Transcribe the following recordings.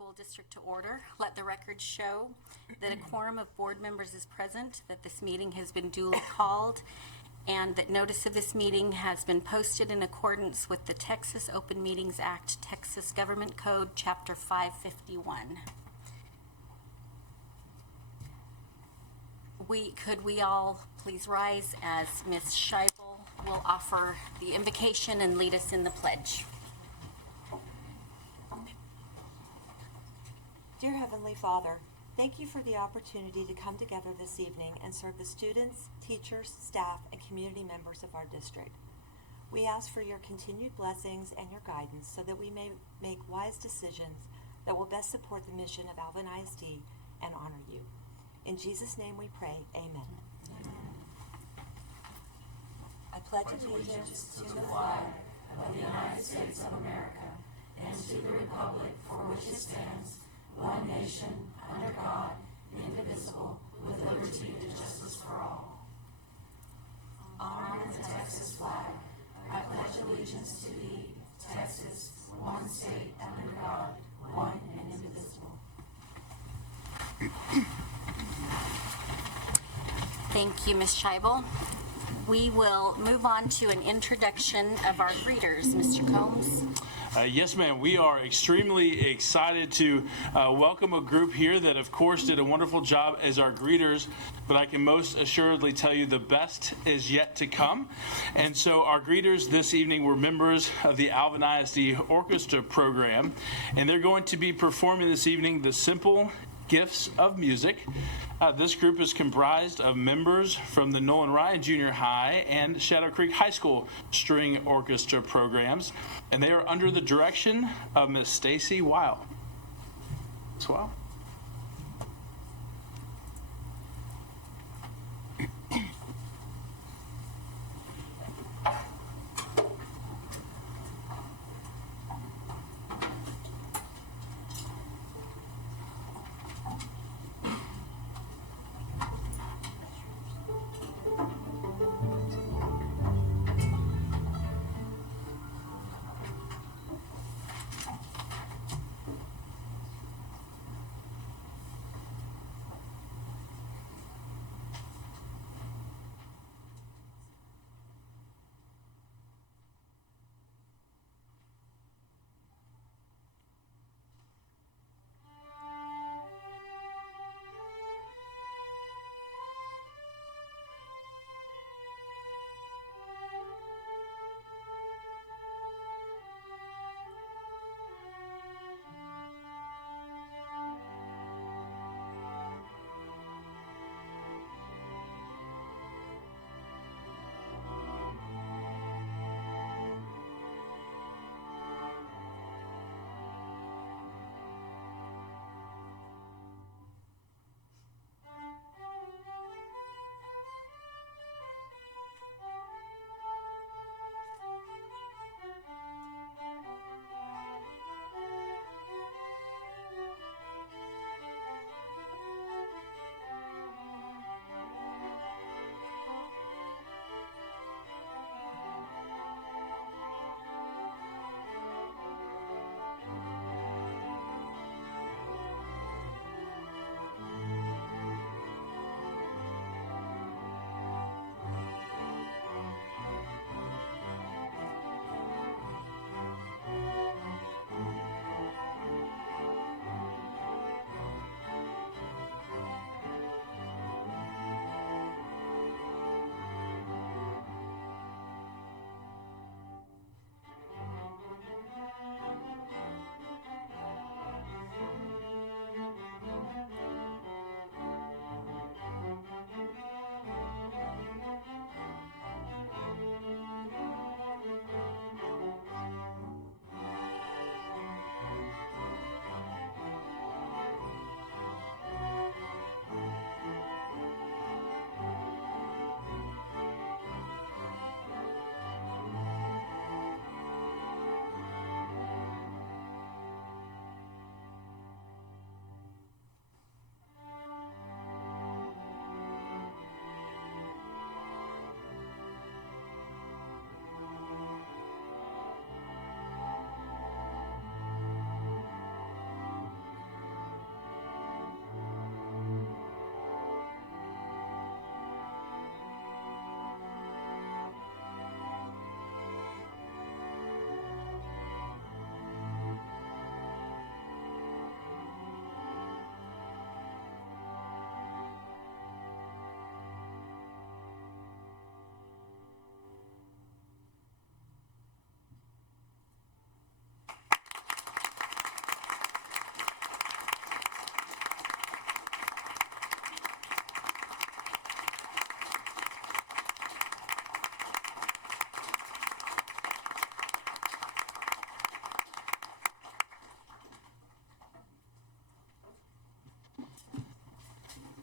School District to order. Let the record show that a quorum of board members is present, that this meeting has been duly called, and that notice of this meeting has been posted in accordance with the Texas Open Meetings Act, Texas Government Code, Chapter 551. Could we all please rise as Ms. Scheibel will offer the invocation and lead us in the pledge. Dear Heavenly Father, thank you for the opportunity to come together this evening and serve the students, teachers, staff, and community members of our district. We ask for your continued blessings and your guidance so that we may make wise decisions that will best support the mission of Alvin ISD and honor you. In Jesus' name we pray, amen. I pledge allegiance to the flag of the United States of America and to the republic for which it stands, one nation, under God, indivisible, with liberty and justice for all. Honoring the Texas flag, I pledge allegiance to thee, Texas, one state, under God, one and indivisible. Thank you, Ms. Scheibel. We will move on to an introduction of our greeters. Mr. Combs. Yes, ma'am. We are extremely excited to welcome a group here that, of course, did a wonderful job as our greeters, but I can most assuredly tell you the best is yet to come. And so our greeters this evening were members of the Alvin ISD Orchestra program, and they're going to be performing this evening the Simple Gifts of Music. This group is comprised of members from the Nolan Ryan Junior High and Shadow Creek High School string orchestra programs, and they are under the direction of Miss Stacy Weil. Miss Weil?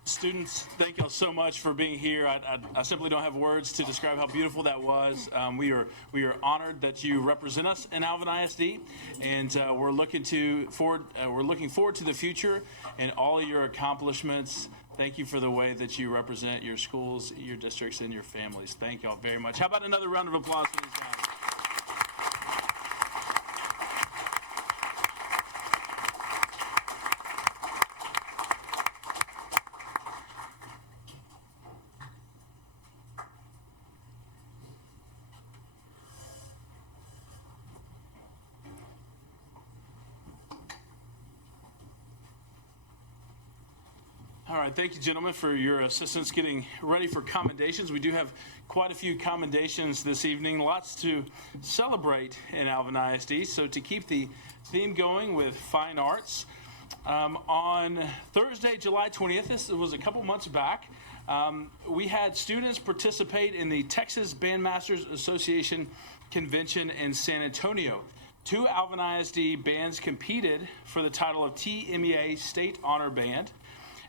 Students, thank y'all so much for being here. I simply don't have words to describe how beautiful that was. We are honored that you represent us in Alvin ISD, and we're looking forward to the future and all of your accomplishments. Thank you for the way that you represent your schools, your districts, and your families. Thank y'all very much. How about another round of applause for these guys? All right, thank you, gentlemen, for your assistance getting ready for commendations. We do have quite a few commendations this evening, lots to celebrate in Alvin ISD. So to keep the theme going with fine arts, on Thursday, July 20th, this was a couple months back, we had students participate in the Texas Bandmasters Association Convention in San Antonio. 2 Alvin ISD bands competed for the title of TMEA State Honor Band.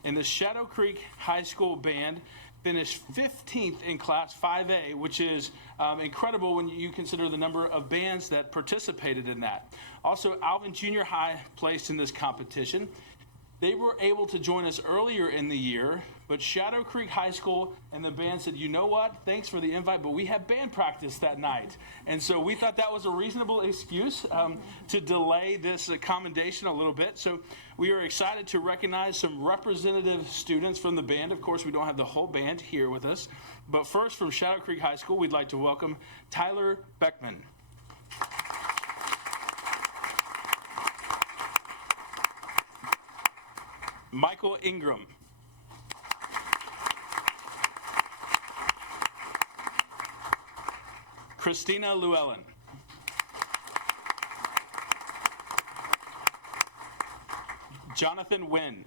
And the Shadow Creek High School Band finished 15th in Class 5A, which is incredible when you consider the number of bands that participated in that. Also, Alvin Junior High placed in this competition. They were able to join us earlier in the year, but Shadow Creek High School and the band said, you know what, thanks for the invite, but we have band practice that night. And so we thought that was a reasonable excuse to delay this commendation a little bit. So we are excited to recognize some representative students from the band. Of course, we don't have the whole band here with us. But first, from Shadow Creek High School, we'd like to welcome Tyler Beckman. Michael Ingram. Christina Llewellyn. Jonathan Wynn.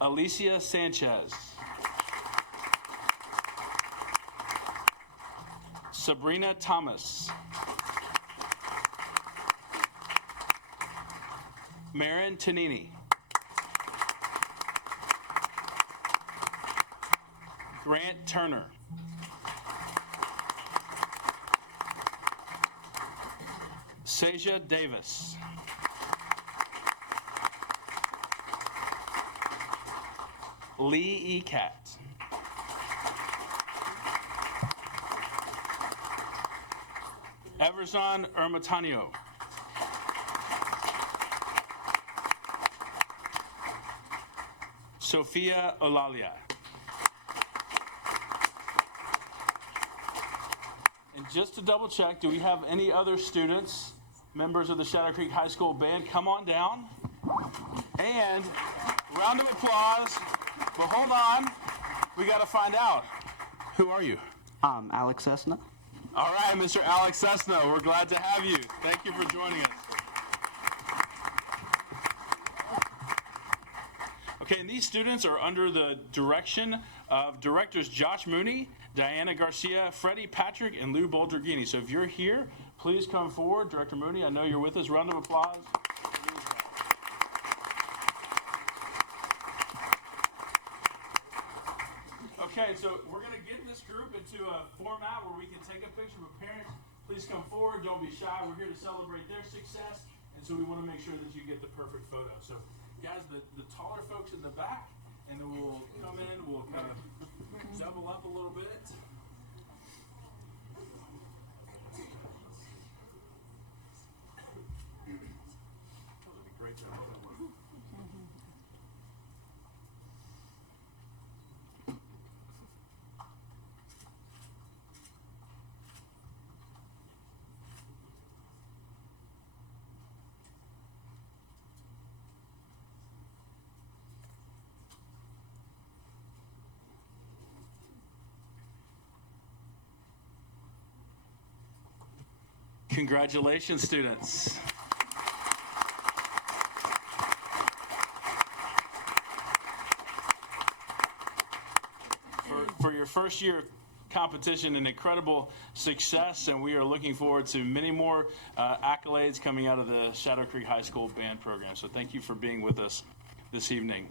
Alicia Sanchez. Sabrina Thomas. Marin Tanini. Grant Turner. Seja Davis. Lee Ecat. Everson Ermitanio. Sophia Olalia. And just to double check, do we have any other students, members of the Shadow Creek High School Band? Come on down. And round of applause. But hold on, we got to find out. Who are you? I'm Alex Cessna. All right, Mr. Alex Cessna, we're glad to have you. Thank you for joining us. Okay, and these students are under the direction of directors Josh Mooney, Diana Garcia, Freddie Patrick, and Lou Bolderghini. So if you're here, please come forward. Director Mooney, I know you're with us. Round of applause. Okay, so we're going to get this group into a format where we can take a picture with parents. Please come forward. Don't be shy. We're here to celebrate their success, and so we want to make sure that you get the perfect photo. So, guys, the taller folks in the back, and then we'll come in. We'll kind of double up a little bit. That would be great. Congratulations, students. For your first year competition an incredible success, and we are looking forward to many more accolades coming out of the Shadow Creek High School band program. So thank you for being with us this evening.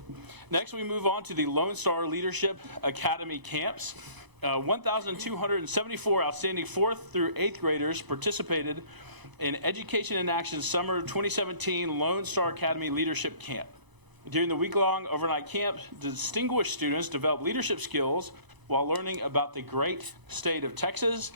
Next, we move on to the Lone Star Leadership Academy camps. 1,274 outstanding 4th through 8th graders participated in Education in Action Summer 2017 Lone Star Academy Leadership Camp. During the week-long overnight camp, distinguished students developed leadership skills while learning about the great state of Texas,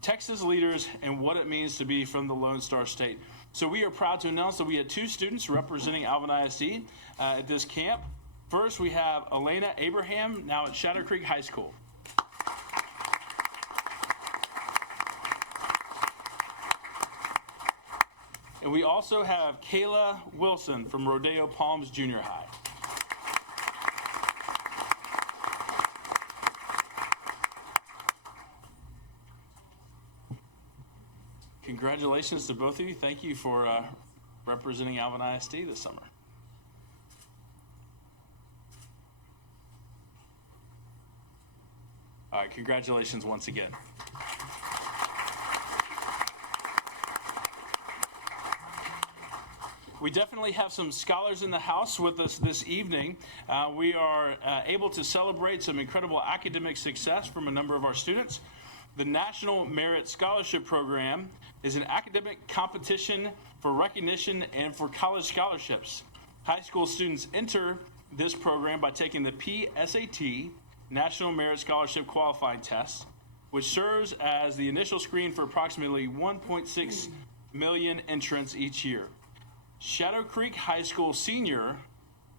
Texas leaders, and what it means to be from the Lone Star State. So we are proud to announce that we had 2 students representing Alvin ISD at this camp. First, we have Elena Abraham, now at Shadow Creek High School. And we also have Kayla Wilson from Rodeo Palms Junior High. Congratulations to both of you. Thank you for representing Alvin ISD this summer. All right, congratulations once again. We definitely have some scholars in the house with us this evening. We are able to celebrate some incredible academic success from a number of our students. The National Merit Scholarship Program is an academic competition for recognition and for college scholarships. High school students enter this program by taking the PSAT, National Merit Scholarship Qualifying Test, which serves as the initial screen for approximately 1.6 million entrants each year. Shadow Creek High School senior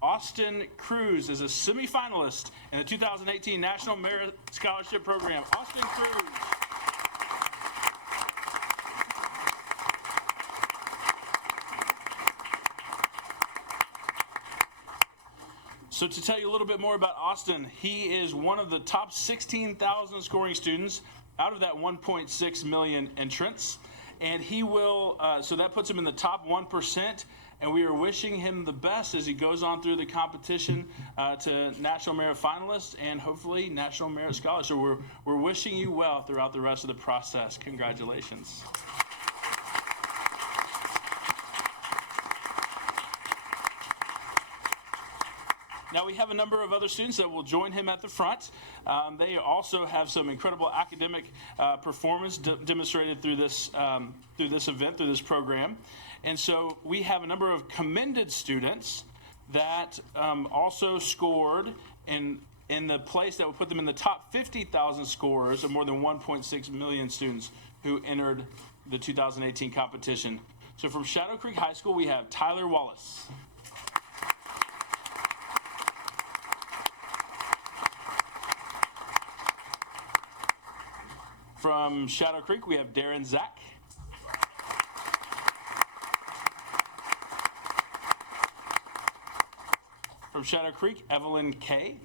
Austin Cruz is a semifinalist in the 2018 National Merit Scholarship Program. Austin Cruz. So to tell you a little bit more about Austin, he is one of the top 16,000 scoring students out of that 1.6 million entrants. And he will, so that puts him in the top 1%, and we are wishing him the best as he goes on through the competition to National Merit finalists and hopefully National Merit Scholars. So we're wishing you well throughout the rest of the process. Congratulations. Now we have a number of other students that will join him at the front. They also have some incredible academic performance demonstrated through this event, through this program. And so we have a number of commended students that also scored in the place that would put them in the top 50,000 scorers of more than 1.6 million students who entered the 2018 competition. So from Shadow Creek High School, we have Tyler Wallace. From Shadow Creek, we have Darren Zach. From Shadow Creek, Evelyn Kay.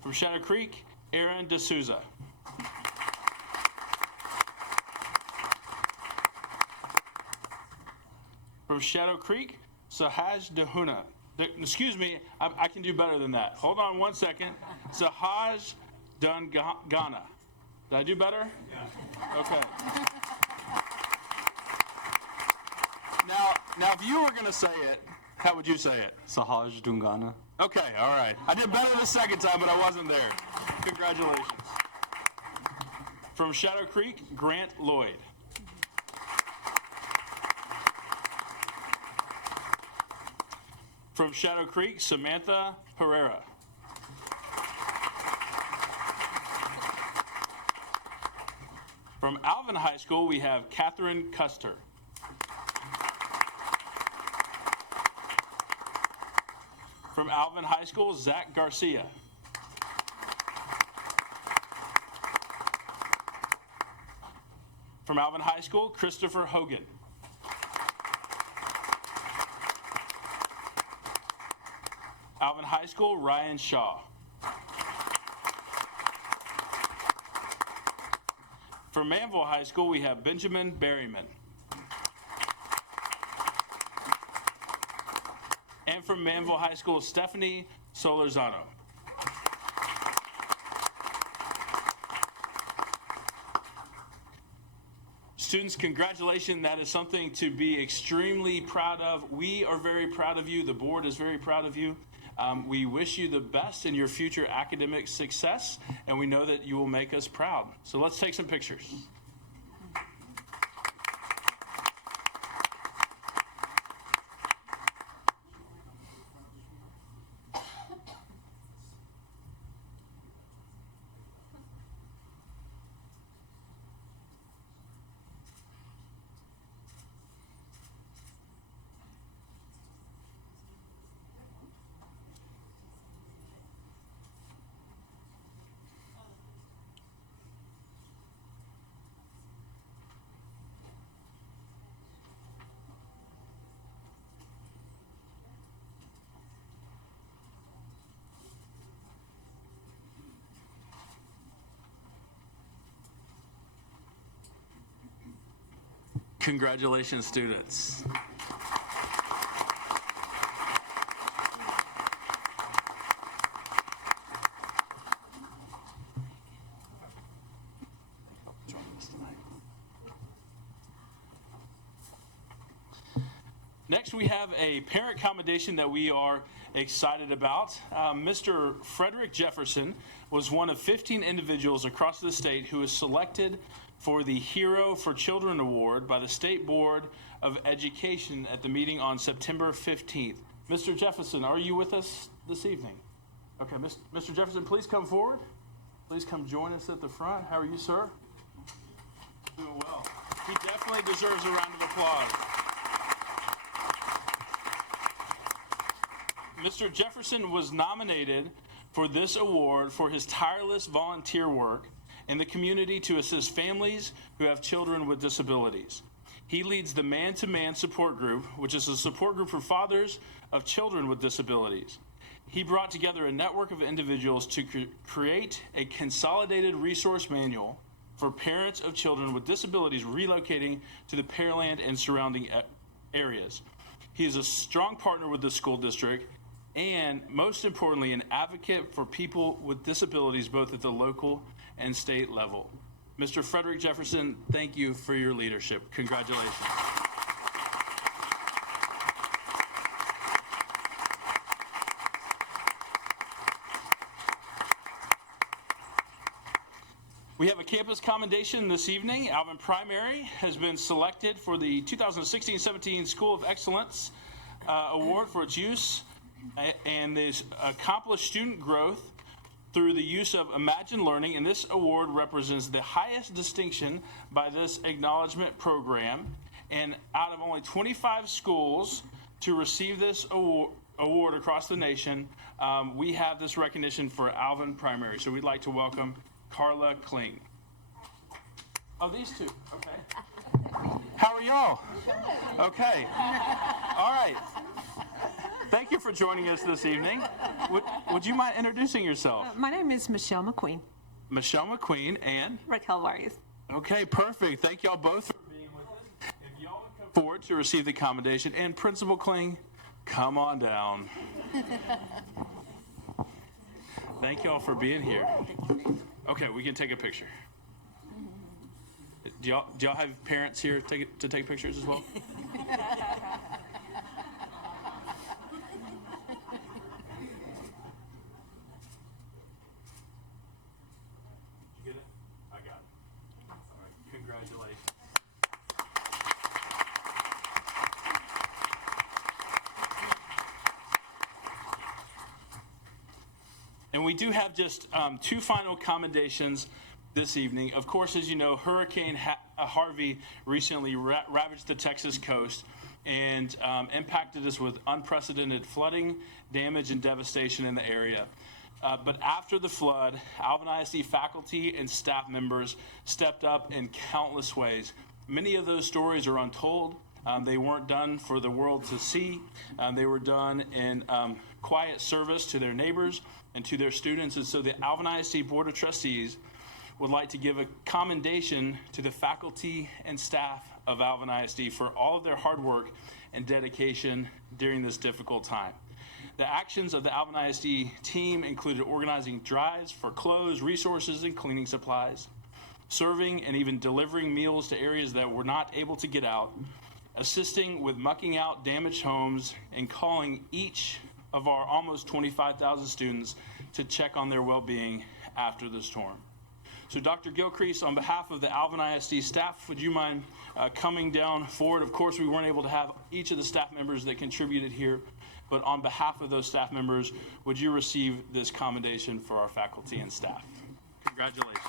From Shadow Creek, Aaron D'Souza. From Shadow Creek, Sahaj Dahuna. Excuse me, I can do better than that. Hold on one second. Sahaj Dungana. Did I do better? Yeah. Okay. Now, if you were going to say it, how would you say it? Sahaj Dungana. Okay, all right. I did better the second time, but I wasn't there. Congratulations. From Shadow Creek, Grant Lloyd. From Shadow Creek, Samantha Herrera. From Alvin High School, we have Catherine Custer. From Alvin High School, Zach Garcia. From Alvin High School, Christopher Hogan. Alvin High School, Ryan Shaw. From Manville High School, we have Benjamin Berryman. And from Manville High School, Stephanie Solorzano. Students, congratulations. That is something to be extremely proud of. We are very proud of you. The board is very proud of you. We wish you the best in your future academic success, and we know that you will make us proud. So let's take some pictures. Congratulations, students. Next, we have a parent commendation that we are excited about. Mr. Frederick Jefferson was one of 15 individuals across the state who was selected for the Hero for Children Award by the State Board of Education at the meeting on September 15th. Mr. Jefferson, are you with us this evening? Okay, Mr. Jefferson, please come forward. Please come join us at the front. How are you, sir? Doing well. He definitely deserves a round of applause. Mr. Jefferson was nominated for this award for his tireless volunteer work in the community to assist families who have children with disabilities. He leads the Man-to-Man Support Group, which is a support group for fathers of children with disabilities. He brought together a network of individuals to create a consolidated resource manual for parents of children with disabilities relocating to the Pearland and surrounding areas. He is a strong partner with the school district and, most importantly, an advocate for people with disabilities both at the local and state level. Mr. Frederick Jefferson, thank you for your leadership. Congratulations. We have a campus commendation this evening. Alvin Primary has been selected for the 2016-17 School of Excellence Award for its use and this accomplished student growth through the use of Imagine Learning, and this award represents the highest distinction by this acknowledgement program. And out of only 25 schools to receive this award across the nation, we have this recognition for Alvin Primary. So we'd like to welcome Carla Kling. Oh, these two. Okay. How are y'all? Okay. All right. Thank you for joining us this evening. Would you mind introducing yourself? My name is Michelle McQueen. Michelle McQueen and? Raquel Vargas. Okay, perfect. Thank y'all both for being with us. If y'all would come forward to receive the commendation. And Principal Kling, come on down. Thank y'all for being here. Okay, we can take a picture. Do y'all have parents here to take pictures as well? And we do have just two final commendations this evening. Of course, as you know, Hurricane Harvey recently ravaged the Texas coast and impacted us with unprecedented flooding, damage, and devastation in the area. But after the flood, Alvin ISD faculty and staff members stepped up in countless ways. Many of those stories are untold. They weren't done for the world to see. They were done in quiet service to their neighbors and to their students. And so the Alvin ISD Board of Trustees would like to give a commendation to the faculty and staff of Alvin ISD for all of their hard work and dedication during this difficult time. The actions of the Alvin ISD team included organizing drives for clothes, resources, and cleaning supplies, serving and even delivering meals to areas that were not able to get out, assisting with mucking out damaged homes, and calling each of our almost 25,000 students to check on their well-being after the storm. So Dr. Gilcrease, on behalf of the Alvin ISD staff, would you mind coming down forward? Of course, we weren't able to have each of the staff members that contributed here, but on behalf of those staff members, would you receive this commendation for our faculty and staff? Congratulations.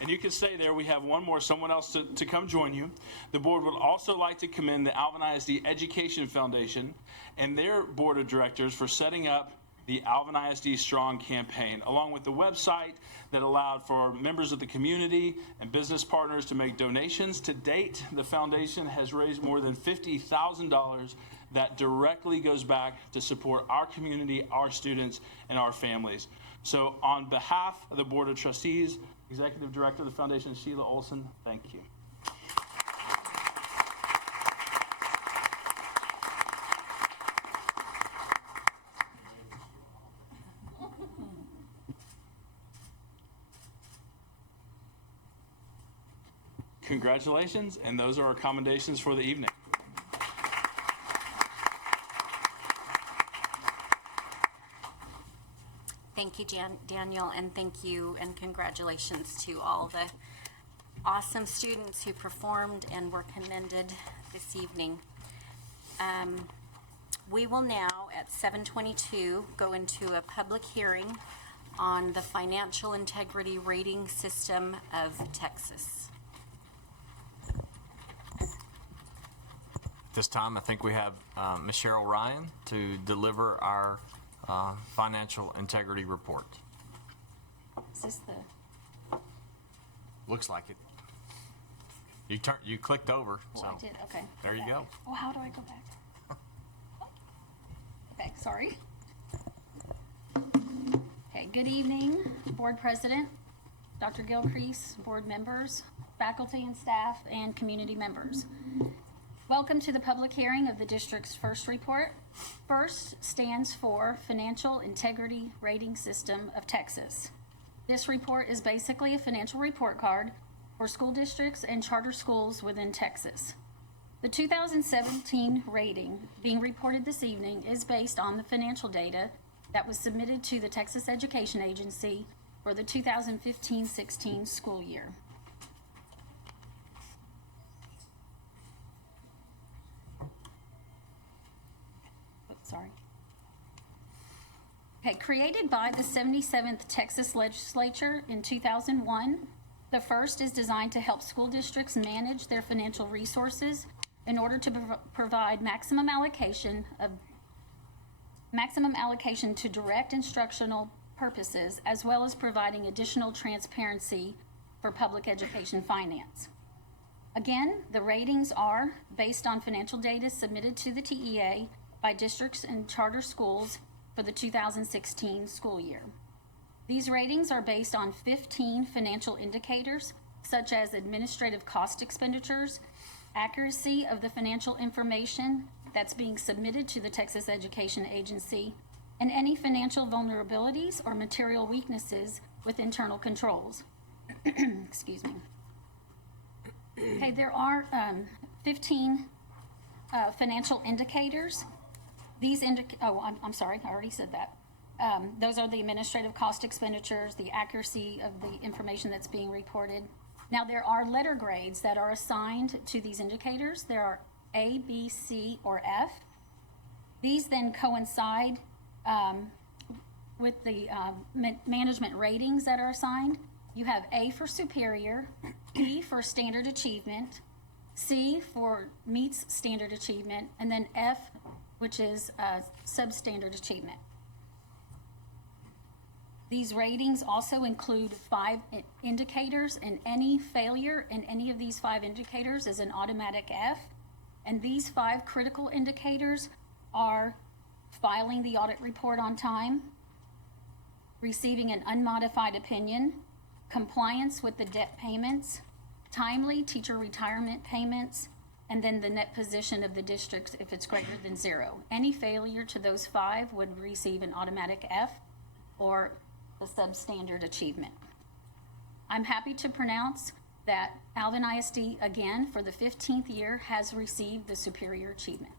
And you can stay there. We have one more, someone else to come join you. The board would also like to commend the Alvin ISD Education Foundation and their board of directors for setting up the Alvin ISD Strong campaign, along with the website that allowed for members of the community and business partners to make donations. To date, the foundation has raised more than $50,000 that directly goes back to support our community, our students, and our families. So on behalf of the Board of Trustees, Executive Director of the Foundation, Sheila Olson, thank you. Congratulations, and those are our commendations for the evening. Thank you, Daniel, and thank you and congratulations to all the awesome students who performed and were commended this evening. We will now, at 7:22, go into a public hearing on the financial integrity rating system of Texas. This time, I think we have Ms. Cheryl Ryan to deliver our financial integrity report. Is this the? Looks like it. You clicked over, so I did, okay. there you go. Oh, how do I go back? Okay, sorry. Okay, good evening, Board President, Dr. Gilcrease, board members, faculty and staff, and community members. Welcome to the public hearing of the district's first report. FIRST stands for Financial Integrity Rating System of Texas. This report is basically a financial report card for school districts and charter schools within Texas. The 2017 rating being reported this evening is based on the financial data that was submitted to the Texas Education Agency for the 2015-16 school year. Sorry. Okay, created by the 77th Texas Legislature in 2001, the FIRST is designed to help school districts manage their financial resources in order to provide maximum allocation to direct instructional purposes, as well as providing additional transparency for public education finance. Again, the ratings are based on financial data submitted to the TEA by districts and charter schools for the 2016 school year. These ratings are based on 15 financial indicators, such as administrative cost expenditures, accuracy of the financial information that's being submitted to the Texas Education Agency, and any financial vulnerabilities or material weaknesses with internal controls. Excuse me. Okay, there are 15 financial indicators. These I'm sorry, I already said that. Those are the administrative cost expenditures, the accuracy of the information that's being reported. Now, there are letter grades that are assigned to these indicators. There are A, B, C, or F. These then coincide with the management ratings that are assigned. You have A for superior, B for standard achievement, C for meets standard achievement, and then F, which is substandard achievement. These ratings also include 5 indicators, and any failure in any of these 5 indicators is an automatic F. And these 5 critical indicators are filing the audit report on time, receiving an unmodified opinion, compliance with the debt payments, timely teacher retirement payments, and then the net position of the district if it's greater than 0. Any failure to those 5 would receive an automatic F or a substandard achievement. I'm happy to pronounce that Alvin ISD, again, for the 15th year, has received the Superior Achievement.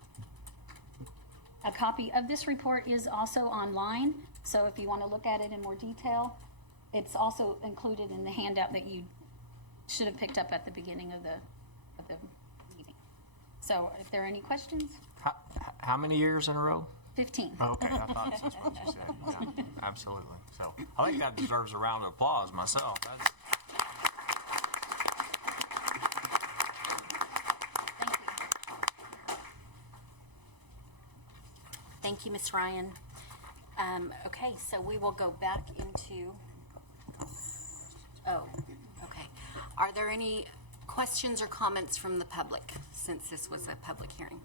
A copy of this report is also online, so if you want to look at it in more detail, it's also included in the handout that you should have picked up at the beginning of the meeting. So if there are any questions? How many years in a row? 15. Oh, okay, I thought that's what you said. Yeah, absolutely. So I think that deserves a round of applause myself. That's, Thank you, Ms. Ryan. Okay, so we will go back into, okay. Are there any questions or comments from the public, since this was a public hearing?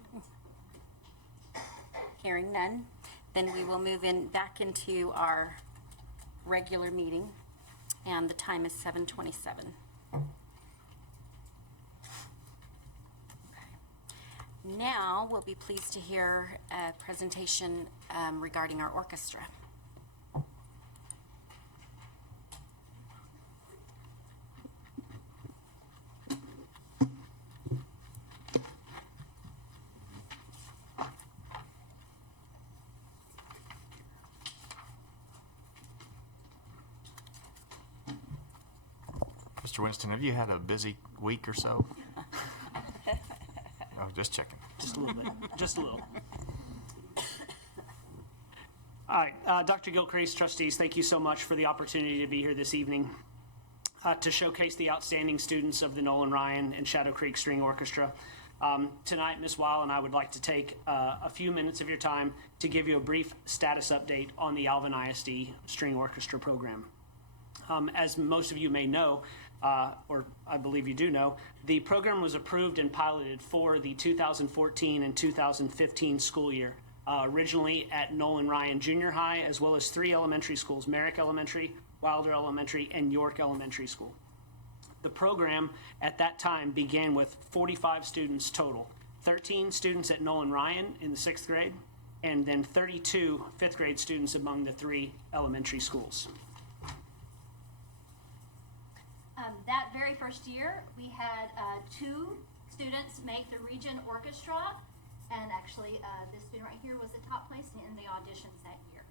Hearing none, then we will move back into our regular meeting, and the time is 7:27. Now, we'll be pleased to hear a presentation regarding our orchestra. Mr. Winston, have you had a busy week or so? Oh, just checking. Just a little bit, just a little. All right, Dr. Gilcrease, trustees, thank you so much for the opportunity to be here this evening to showcase the outstanding students of the Nolan Ryan and Shadow Creek String Orchestra. Tonight, Ms. Weil and I would like to take a few minutes of your time to give you a brief status update on the Alvin ISD String Orchestra program. As most of you may know, or I believe you do know, the program was approved and piloted for the 2014 and 2015 school year, originally at Nolan Ryan Junior High, as well as 3 elementary schools, Merrick Elementary, Wilder Elementary, and York Elementary School. The program at that time began with 45 students total, 13 students at Nolan Ryan in the 6th grade, and then 32 5th grade students among the 3 elementary schools. That very first year, we had 2 students make the region orchestra, and actually this student right here was the top place in the auditions that year.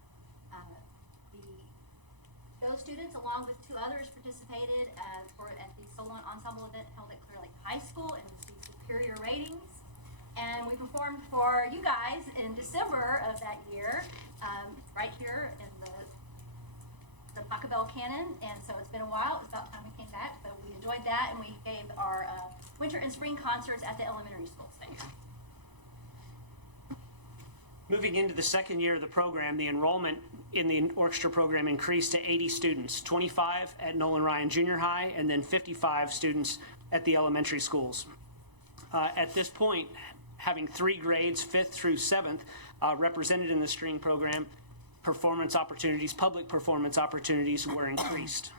Those students, along with 2 others, participated at the solo ensemble event held at Clear Lake High School and received superior ratings. And we performed for you guys in December of that year, right here in the Pachelbel Cannon, and so it's been a while. It's about time we came back, but we enjoyed that, and we gave our winter and spring concerts at the elementary schools there. Moving into the 2nd year of the program, the enrollment in the orchestra program increased to 80 students, 25 at Nolan Ryan Junior High, and then 55 students at the elementary schools. At this point, having 3 grades, 5th through 7th, represented in the string program, public performance opportunities were increased.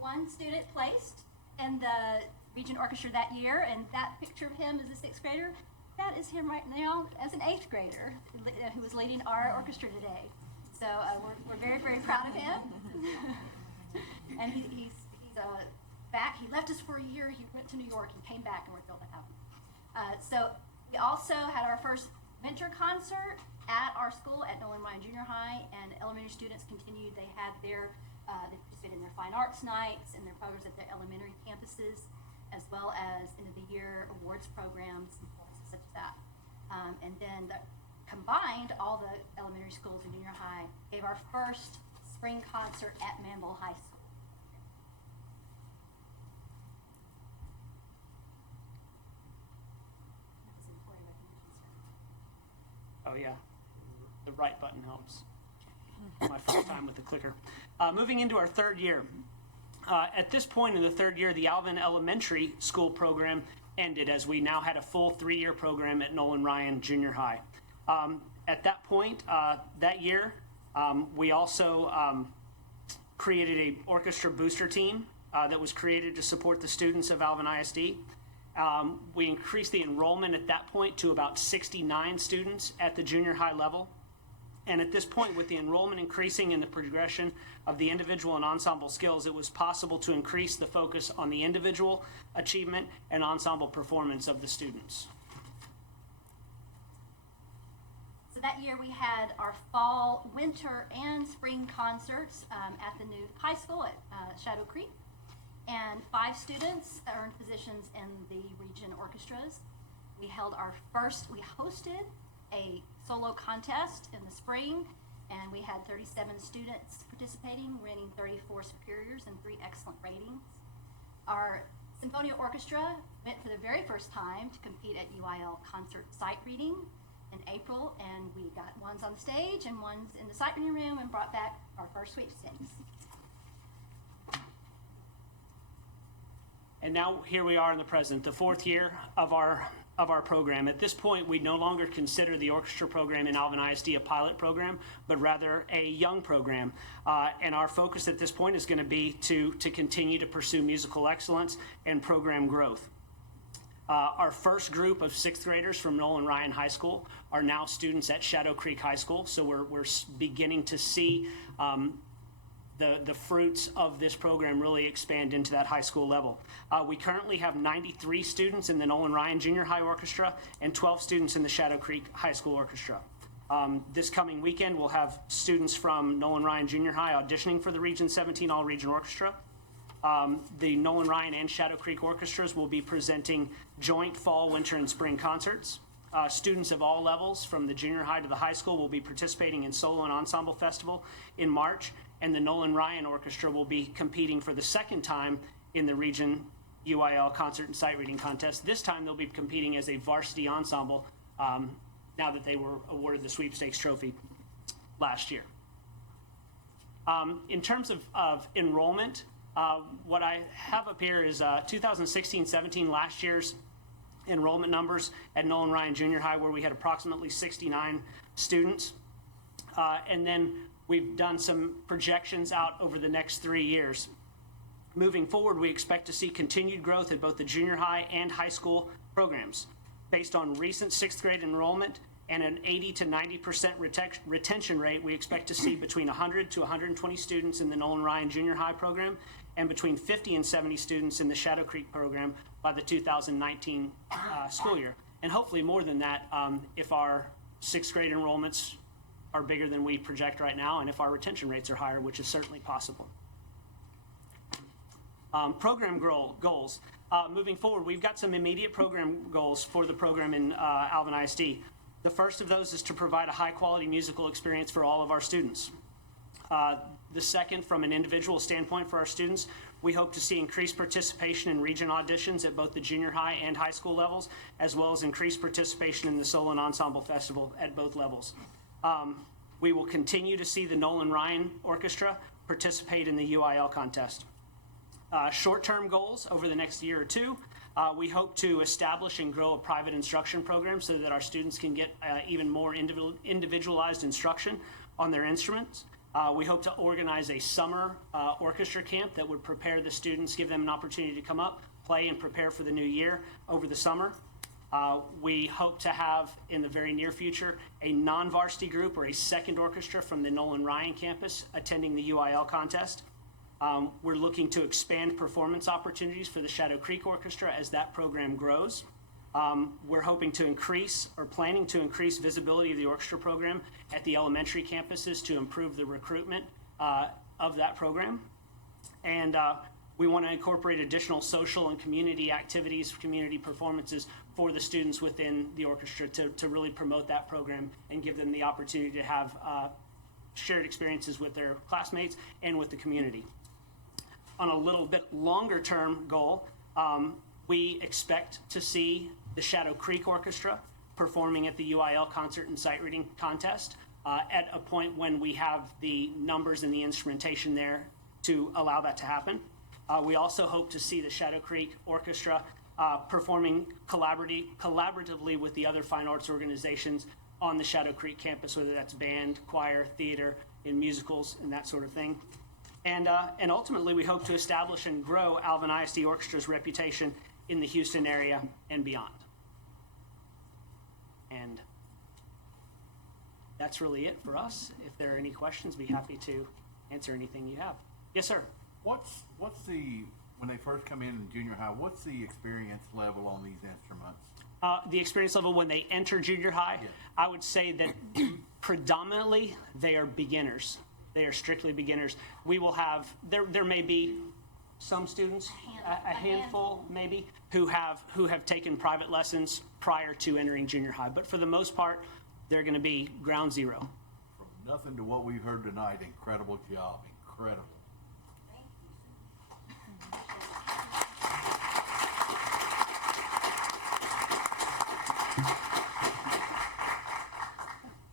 1 student placed in the region orchestra that year, and that picture of him as a 6th grader, that is him right now as an 8th grader who is leading our orchestra today. So we're very, very proud of him. And he's back. He left us for a year. He went to New York and came back, and we're thrilled to have him. So we also had our first winter concert at our school at Nolan Ryan Junior High, and elementary students continued. They had they participated in their fine arts nights and their programs at their elementary campuses, as well as end of the year awards programs and such as that. And then combined, all the elementary schools and junior high gave our first spring concert at Manville High School. That was an employee recognition ceremony. Oh yeah, the right button helps. My first time with the clicker. Moving into our 3rd year. At this point in the 3rd year, the Alvin Elementary School program ended, as we now had a full 3-year program at Nolan Ryan Junior High. At that point, that year, we also created a orchestra booster team that was created to support the students of Alvin ISD. We increased the enrollment at that point to about 69 students at the junior high level. And at this point, with the enrollment increasing and the progression of the individual and ensemble skills, it was possible to increase the focus on the individual achievement and ensemble performance of the students. So that year we had our fall, winter, and spring concerts at the new high school at Shadow Creek. And 5 students earned positions in the region orchestras. We hosted a solo contest in the spring, and we had 37 students participating, rating 34 superiors and 3 excellent ratings. Our Symphonia Orchestra went for the very first time to compete at UIL concert sight reading in April, and we got ones on stage and ones in the sight reading room and brought back our first sweepstakes. And now here we are in the present, the 4th year of our program. At this point, we no longer consider the orchestra program in Alvin ISD a pilot program, but rather a young program. And our focus at this point is going to be to continue to pursue musical excellence and program growth. Our first group of 6th graders from Nolan Ryan High School are now students at Shadow Creek High School, so we're beginning to see the fruits of this program really expand into that high school level. We currently have 93 students in the Nolan Ryan Junior High Orchestra and 12 students in the Shadow Creek High School Orchestra. This coming weekend, we'll have students from Nolan Ryan Junior High auditioning for the Region 17 All-Region Orchestra. The Nolan Ryan and Shadow Creek Orchestras will be presenting joint fall, winter, and spring concerts. Students of all levels, from the junior high to the high school, will be participating in Solo and Ensemble Festival in March, and the Nolan Ryan Orchestra will be competing for the second time in the Region UIL Concert and Sight Reading Contest. This time they'll be competing as a varsity ensemble now that they were awarded the sweepstakes trophy last year. In terms of enrollment, what I have up here is 2016-17, last year's enrollment numbers at Nolan Ryan Junior High, where we had approximately 69 students. And then we've done some projections out over the next 3 years. Moving forward, we expect to see continued growth at both the junior high and high school programs. Based on recent 6th grade enrollment and an 80 to 90% retention rate, we expect to see between 100 to 120 students in the Nolan Ryan Junior High program and between 50 and 70 students in the Shadow Creek program by the 2019 school year. And hopefully more than that if our 6th grade enrollments are bigger than we project right now, and if our retention rates are higher, which is certainly possible. Program goals. Moving forward, we've got some immediate program goals for the program in Alvin ISD. The first of those is to provide a high-quality musical experience for all of our students. The second, from an individual standpoint for our students, we hope to see increased participation in region auditions at both the junior high and high school levels, as well as increased participation in the Solo and Ensemble Festival at both levels. We will continue to see the Nolan Ryan Orchestra participate in the UIL contest. Short-term goals over the next year or two, we hope to establish and grow a private instruction program so that our students can get even more individualized instruction on their instruments. We hope to organize a summer orchestra camp that would prepare the students, give them an opportunity to come up, play, and prepare for the new year over the summer. We hope to have, in the very near future, a non-varsity group or a second orchestra from the Nolan Ryan campus attending the UIL contest. We're looking to expand performance opportunities for the Shadow Creek Orchestra as that program grows. We're hoping to planning to increase visibility of the orchestra program at the elementary campuses to improve the recruitment of that program. And we want to incorporate additional social and community activities, community performances for the students within the orchestra to really promote that program and give them the opportunity to have shared experiences with their classmates and with the community. On a little bit longer term goal, we expect to see the Shadow Creek Orchestra performing at the UIL Concert and Sight Reading Contest at a point when we have the numbers and the instrumentation there to allow that to happen. We also hope to see the Shadow Creek Orchestra performing collaboratively with the other fine arts organizations on the Shadow Creek campus, whether that's band, choir, theater, in musicals, and that sort of thing. And ultimately, we hope to establish and grow Alvin ISD Orchestra's reputation in the Houston area and beyond. And that's really it for us. If there are any questions, be happy to answer anything you have. Yes, sir. What's the, when they first come in junior high, what's the experience level on these instruments? The experience level when they enter junior high, Yeah. I would say that predominantly they are beginners. They are strictly beginners. We will have, there may be some students, a handful maybe, who have taken private lessons prior to entering junior high. But for the most part, they're going to be ground zero. From nothing to what we've heard tonight, incredible job, incredible.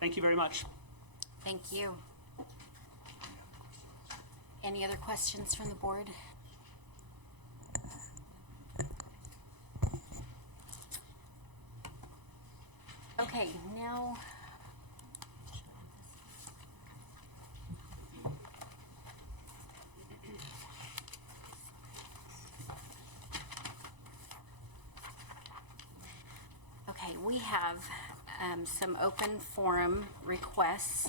Thank you very much. Thank you. Any other questions from the board? Okay, now. Okay, we have some open forum requests.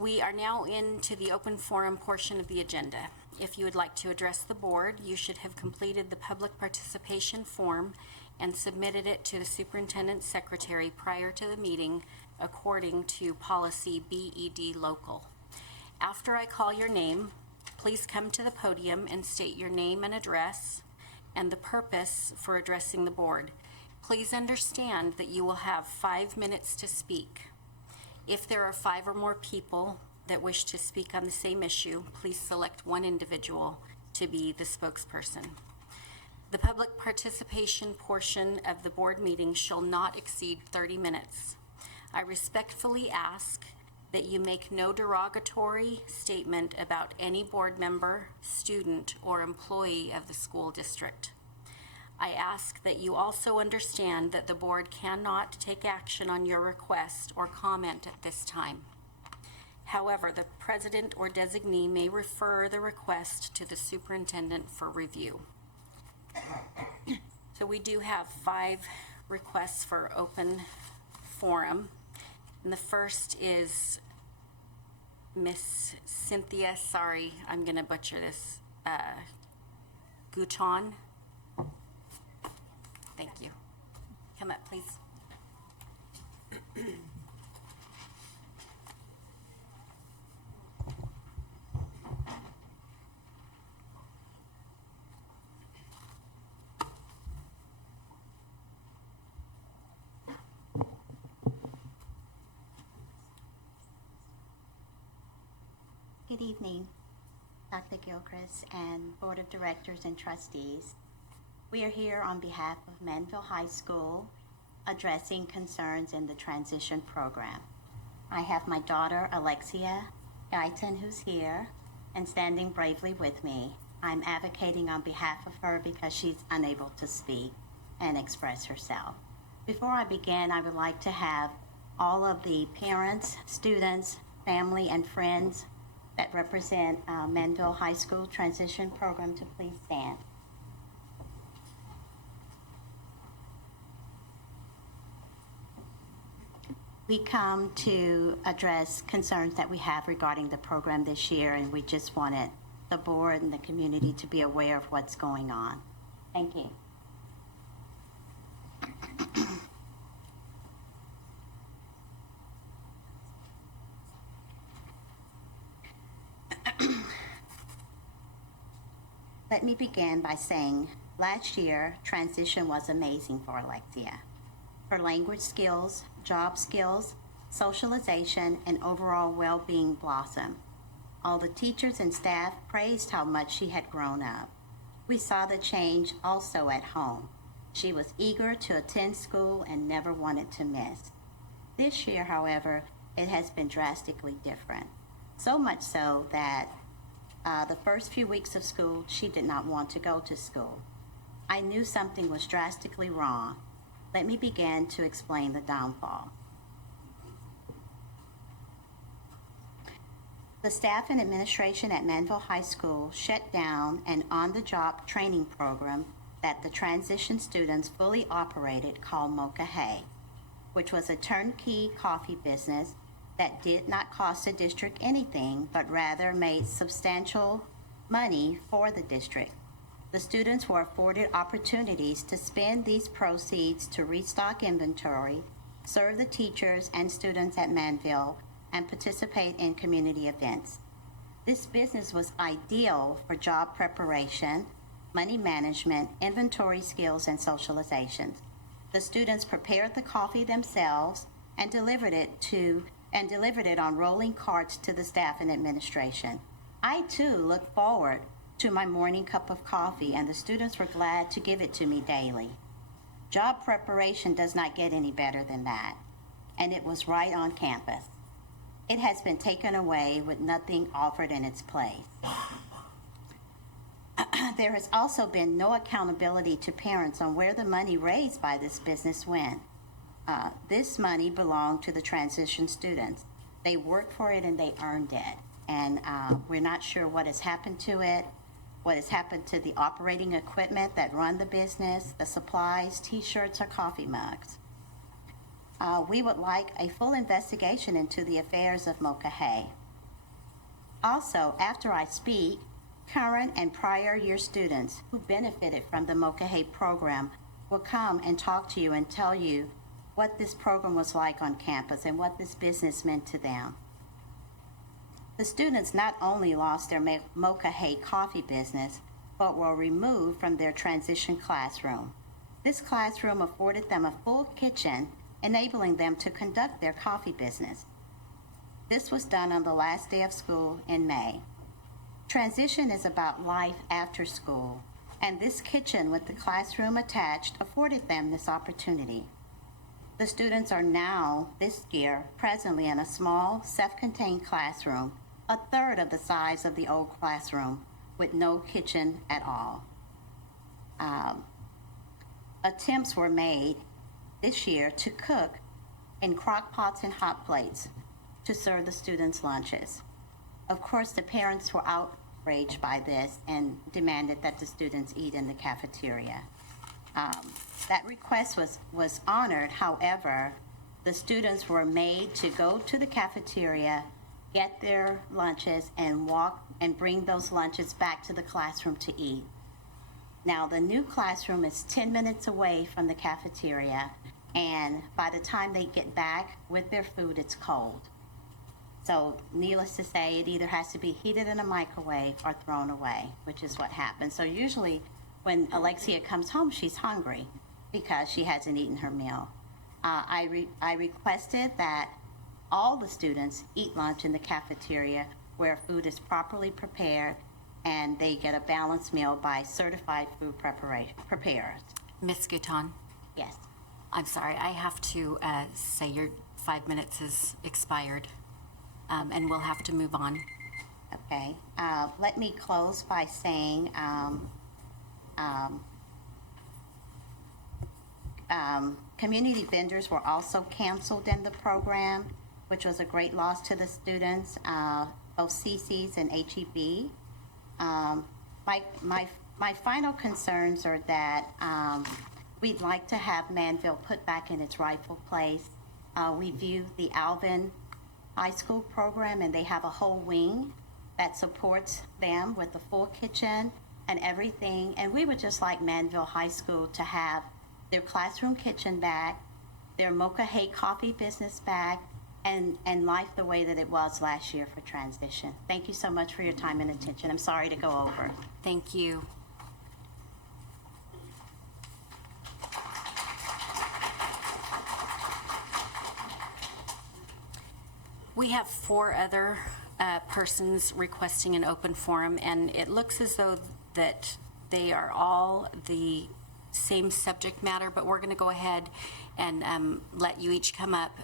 We are now into the open forum portion of the agenda. If you would like to address the board, you should have completed the public participation form and submitted it to the superintendent's secretary prior to the meeting according to policy BED local. After I call your name, please come to the podium and state your name and address and the purpose for addressing the board. Please understand that you will have 5 minutes to speak. If there are 5 or more people that wish to speak on the same issue, please select one individual to be the spokesperson. The public participation portion of the board meeting shall not exceed 30 minutes. I respectfully ask that you make no derogatory statement about any board member, student, or employee of the school district. I ask that you also understand that the board cannot take action on your request or comment at this time. However, the president or designee may refer the request to the superintendent for review. So we do have 5 requests for open forum. And the first is Miss Cynthia, sorry, I'm gonna butcher this, Guchon. Thank you. Come up, please. Good evening, Dr. Gilchrist and Board of Directors and Trustees. We are here on behalf of Manville High School addressing concerns in the transition program. I have my daughter, Alexia Guyton, who's here and standing bravely with me. I'm advocating on behalf of her because she's unable to speak and express herself. Before I begin, I would like to have all of the parents, students, family, and friends that represent Manville High School Transition Program to please stand. We come to address concerns that we have regarding the program this year, and we just wanted the board and the community to be aware of what's going on. Thank you. Let me begin by saying last year, transition was amazing for Alexia. Her language skills, job skills, socialization, and overall well-being blossomed. All the teachers and staff praised how much she had grown up. We saw the change also at home. She was eager to attend school and never wanted to miss. This year, however, it has been drastically different. So much so that the first few weeks of school, she did not want to go to school. I knew something was drastically wrong. Let me begin to explain the downfall. The staff and administration at Manville High School shut down an on-the-job training program that the transition students fully operated called Mocha Hay, which was a turnkey coffee business that did not cost the district anything, but rather made substantial money for the district. The students were afforded opportunities to spend these proceeds to restock inventory, serve the teachers and students at Manville, and participate in community events. This business was ideal for job preparation, money management, inventory skills, and socializations. The students prepared the coffee themselves and delivered it on rolling carts to the staff and administration. I too look forward to my morning cup of coffee, and the students were glad to give it to me daily. Job preparation does not get any better than that, and it was right on campus. It has been taken away with nothing offered in its place. There has also been no accountability to parents on where the money raised by this business went. This money belonged to the transition students. They worked for it and they earned it. And we're not sure what has happened to it, what has happened to the operating equipment that run the business, the supplies, t-shirts, or coffee mugs. We would like a full investigation into the affairs of Mocha Hay. Also, after I speak, current and prior year students who benefited from the Mocha Hay program will come and talk to you and tell you what this program was like on campus and what this business meant to them. The students not only lost their Mocha Hay coffee business, but were removed from their transition classroom. This classroom afforded them a full kitchen, enabling them to conduct their coffee business. This was done on the last day of school in May. Transition is about life after school, and this kitchen with the classroom attached afforded them this opportunity. The students are now, this year, presently in a small, self-contained classroom, a third of the size of the old classroom, with no kitchen at all. Attempts were made this year to cook in crock pots and hot plates to serve the students' lunches. Of course, the parents were outraged by this and demanded that the students eat in the cafeteria. That request was honored. However, the students were made to go to the cafeteria, get their lunches, and walk and bring those lunches back to the classroom to eat. Now, the new classroom is 10 minutes away from the cafeteria, and by the time they get back with their food, it's cold. So, needless to say, it either has to be heated in a microwave or thrown away, which is what happens. So usually when Alexia comes home, she's hungry because she hasn't eaten her meal. I requested that all the students eat lunch in the cafeteria where food is properly prepared and they get a balanced meal by certified food preparers. Ms. Guton, Yes. I'm sorry, I have to say your 5 minutes is expired, and we'll have to move on. Okay. Let me close by saying community vendors were also canceled in the program, which was a great loss to the students, both CCs and HEB. My final concerns are that we'd like to have Manville put back in its rightful place. We view the Alvin High School program, and they have a whole wing that supports them with the full kitchen and everything. And we would just like Manville High School to have their classroom kitchen back, their Mocha Hay coffee business back, and life the way that it was last year for transition. Thank you so much for your time and attention. I'm sorry to go over. Thank you. We have 4 other persons requesting an open forum, and it looks as though that they are all the same subject matter, but we're going to go ahead and let you each come up.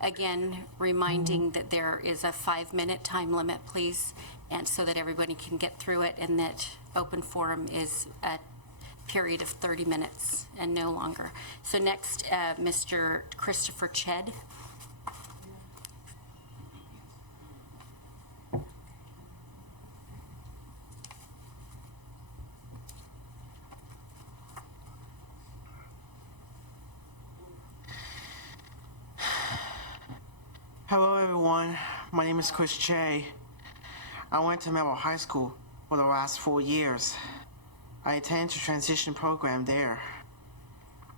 Again, reminding that there is a 5-minute time limit, please, and so that everybody can get through it, and that open forum is a period of 30 minutes and no longer. So next, Mr. Christopher Ched. Hello everyone, my name is Chris Che. I went to Melville High School for the last 4 years. I attended the transition program there.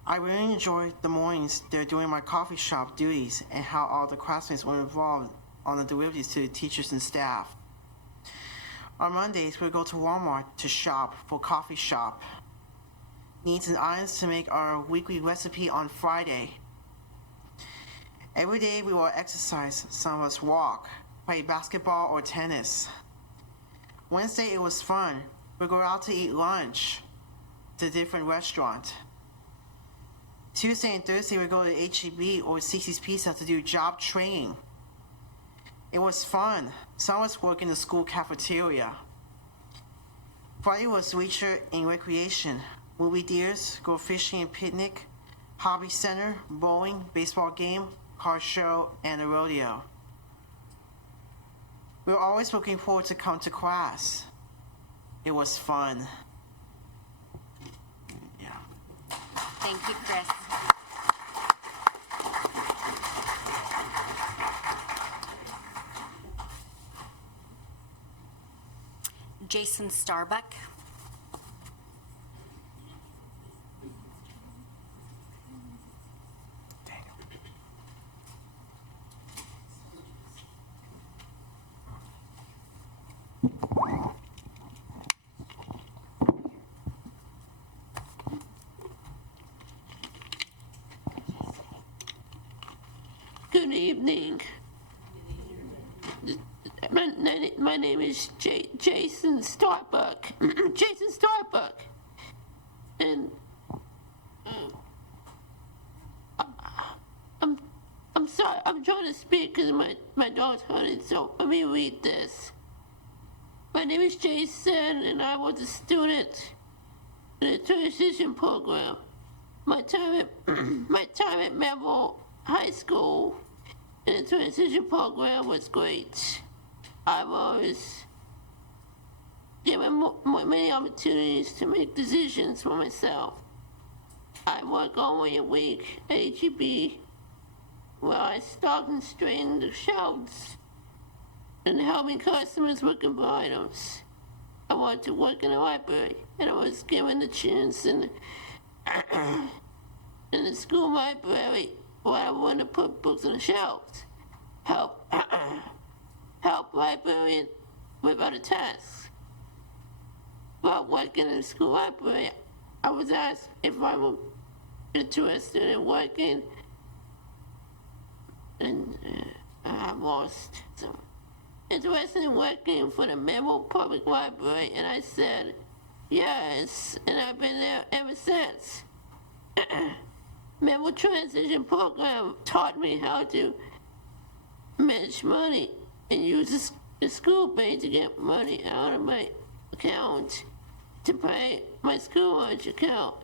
I really enjoyed the mornings there doing my coffee shop duties and how all the classmates were involved on the deliveries to the teachers and staff. On Mondays, we'd go to Walmart to shop for coffee shop needs and items to make our weekly recipe on Friday. Every day we will exercise, some of us walk, play basketball or tennis. Wednesday it was fun. We'd go out to eat lunch to a different restaurant. Tuesday and Thursday we go to H-E-B or Cece's Pizza to do job training. It was fun. Some of us work in the school cafeteria. Friday was leisure and recreation. Movie theaters, go fishing and picnic, hobby center, bowling, baseball game, car show, and a rodeo. We were always looking forward to come to class. It was fun. Yeah. Thank you, Chris. Jason Starbuck. Good evening. My name is Jason Starbuck. Jason Starbuck. And I'm sorry. I'm trying to speak because my dog's hunting. So let me read this. My name is Jason, and I was a student in the transition program. My time at Melville High School in the transition program was great. I was given many opportunities to make decisions for myself. I work only a week at H-E-B, where I stock and straighten the shelves and helping customers with items. I wanted to work in a library, and I was given the chance in the school library where I wanted to put books on the shelves. Help librarian with other tasks. While working in the school library, I was asked if I was interested in working, and I lost. So, interested in working for the Melville Public Library, and I said yes, and I've been there ever since. Melville Transition Program taught me how to manage money and use the school pay to get money out of my account to pay my school lunch account,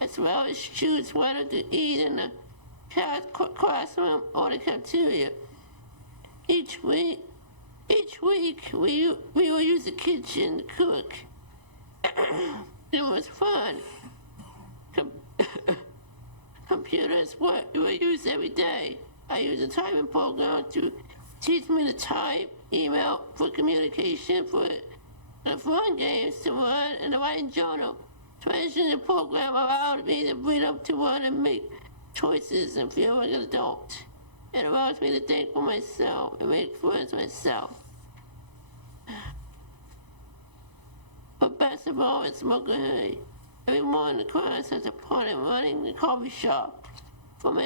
as well as choose whether to eat in the classroom or the cafeteria. Each week we will use the kitchen to cook. It was fun. Computers were used every day. I use a typing program to teach me to type, email for communication, for the fun games to run, and the writing journal. Transition program allowed me to read up to run and make choices and feel like an adult. It allows me to think for myself and make friends myself. But best of all, it's smoking hay. Every morning the class has a part in running the coffee shop, from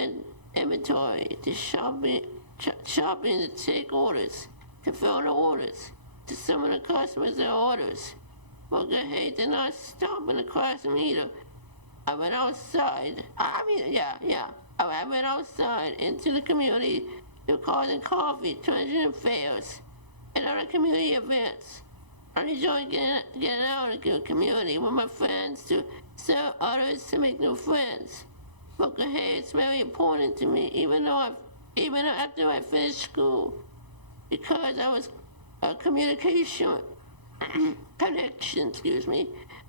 inventory to shopping to take orders, to fill the orders, to some of the customers their orders. Smoking hay did not stop in the classroom either. I went outside. I went outside into the community to cause coffee, transition fairs, and other community events. I enjoy getting out in the community with my friends to serve others to make new friends. Smoking hay is very important to me, even after I finished school, because I was a communication connection.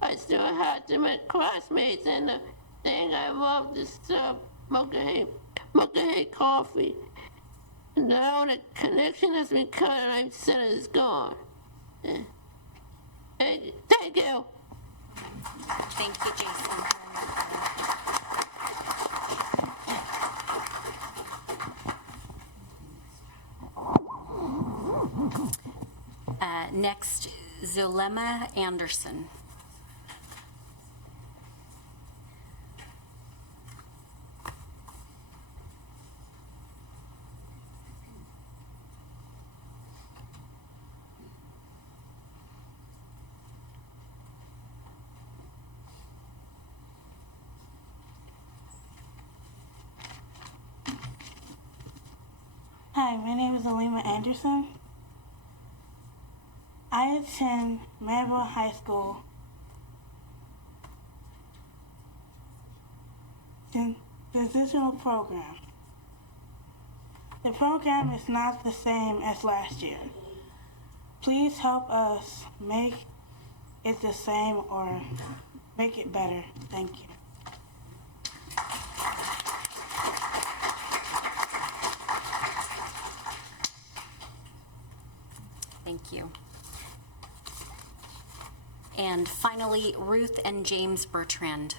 I still had to make classmates, and the thing I loved is smoking hay coffee. Now the connection has been cut and I'm said it's gone. Thank you. Thank you, Jason. Next, Zulema Anderson. Hi, my name is Alima Anderson. I attend Manville High School transitional program. The program is not the same as last year. Please help us make it the same or make it better. Thank you. Thank you. And finally, Ruth and James Bertrand.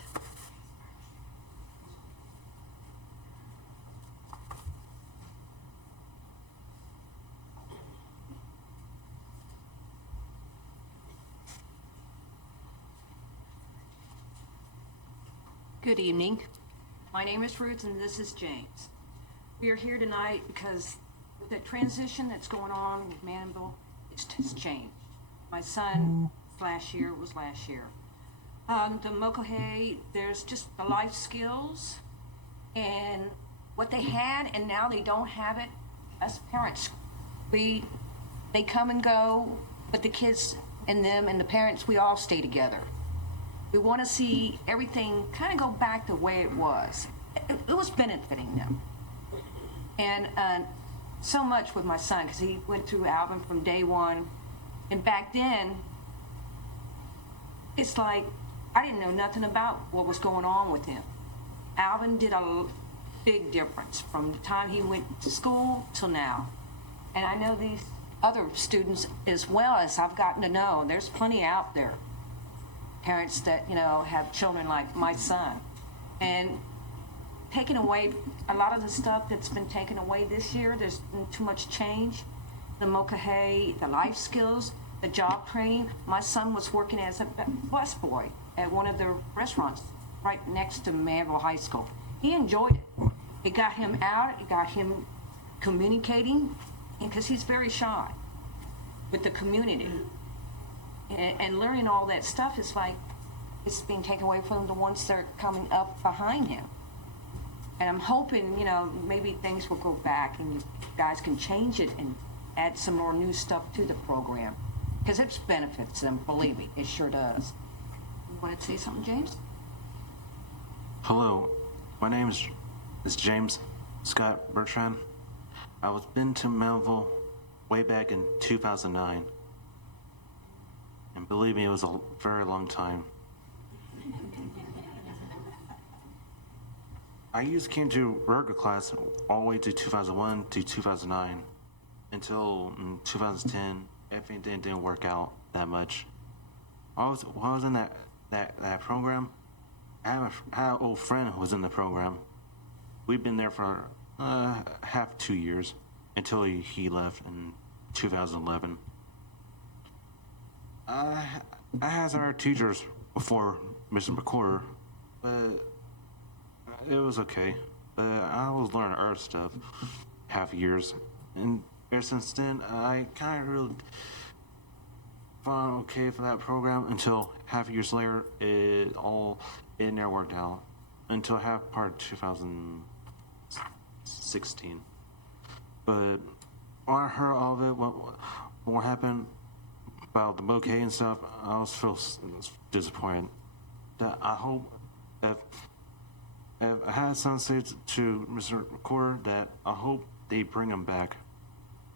Good evening. My name is Ruth and this is James. We are here tonight because the transition that's going on with Manville, it's changed. My son last year was last year. The Mokohe, there's just the life skills and what they had and now they don't have it. As parents, they come and go, but the kids and them and the parents, we all stay together. We want to see everything kind of go back the way it was. It was benefiting them. And so much with my son, because he went through Alvin from day one. And back then, it's like I didn't know nothing about what was going on with him. Alvin did a big difference from the time he went to school till now. And I know these other students as well as I've gotten to know. There's plenty out there. Parents that, have children like my son. And taking away a lot of the stuff that's been taken away this year, there's been too much change. The Mokohe, the life skills, the job training. My son was working as a busboy at one of the restaurants right next to Manville High School. He enjoyed it. It got him out, it got him communicating, because he's very shy with the community. And learning all that stuff is like, it's being taken away from the ones that are coming up behind him. And I'm hoping, maybe things will go back and you guys can change it and add some more new stuff to the program. Because it benefits them, believe me, it sure does. You want to say something, James? Hello, my name is James Scott Bertrand. I was been to Melville way back in 2009. And believe me, it was a very long time. I came to regular class all the way to 2001 to 2009 until in 2010 everything didn't work out that much. While I was in that program, I had an old friend who was in the program. We've been there for half 2 years until he left in 2011. I had our teachers before Mr. McCorder, but it was okay. But I was learning earth stuff half years, and ever since then, I kind of really found okay for that program until half years later, it never worked out until half part 2016. But when I heard all of it, what happened about the bouquet and stuff, I was feel disappointed. That I hope if I had something to say to Mr. Recorder, that I hope they bring him back.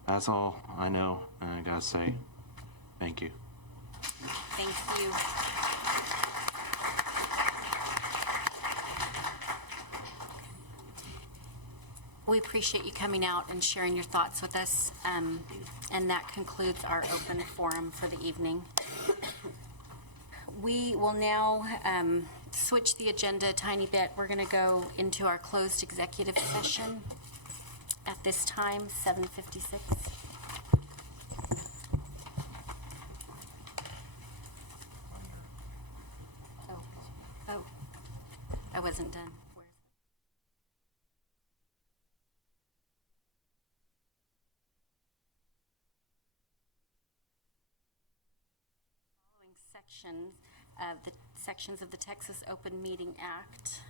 That's all I know, and I gotta say, thank you. Thank you. We appreciate you coming out and sharing your thoughts with us. And that concludes our open forum for the evening. We will now switch the agenda a tiny bit. We're going to go into our closed executive session at this time, 7:56. Oh, I wasn't done. Sections of the Texas Open Meeting Act,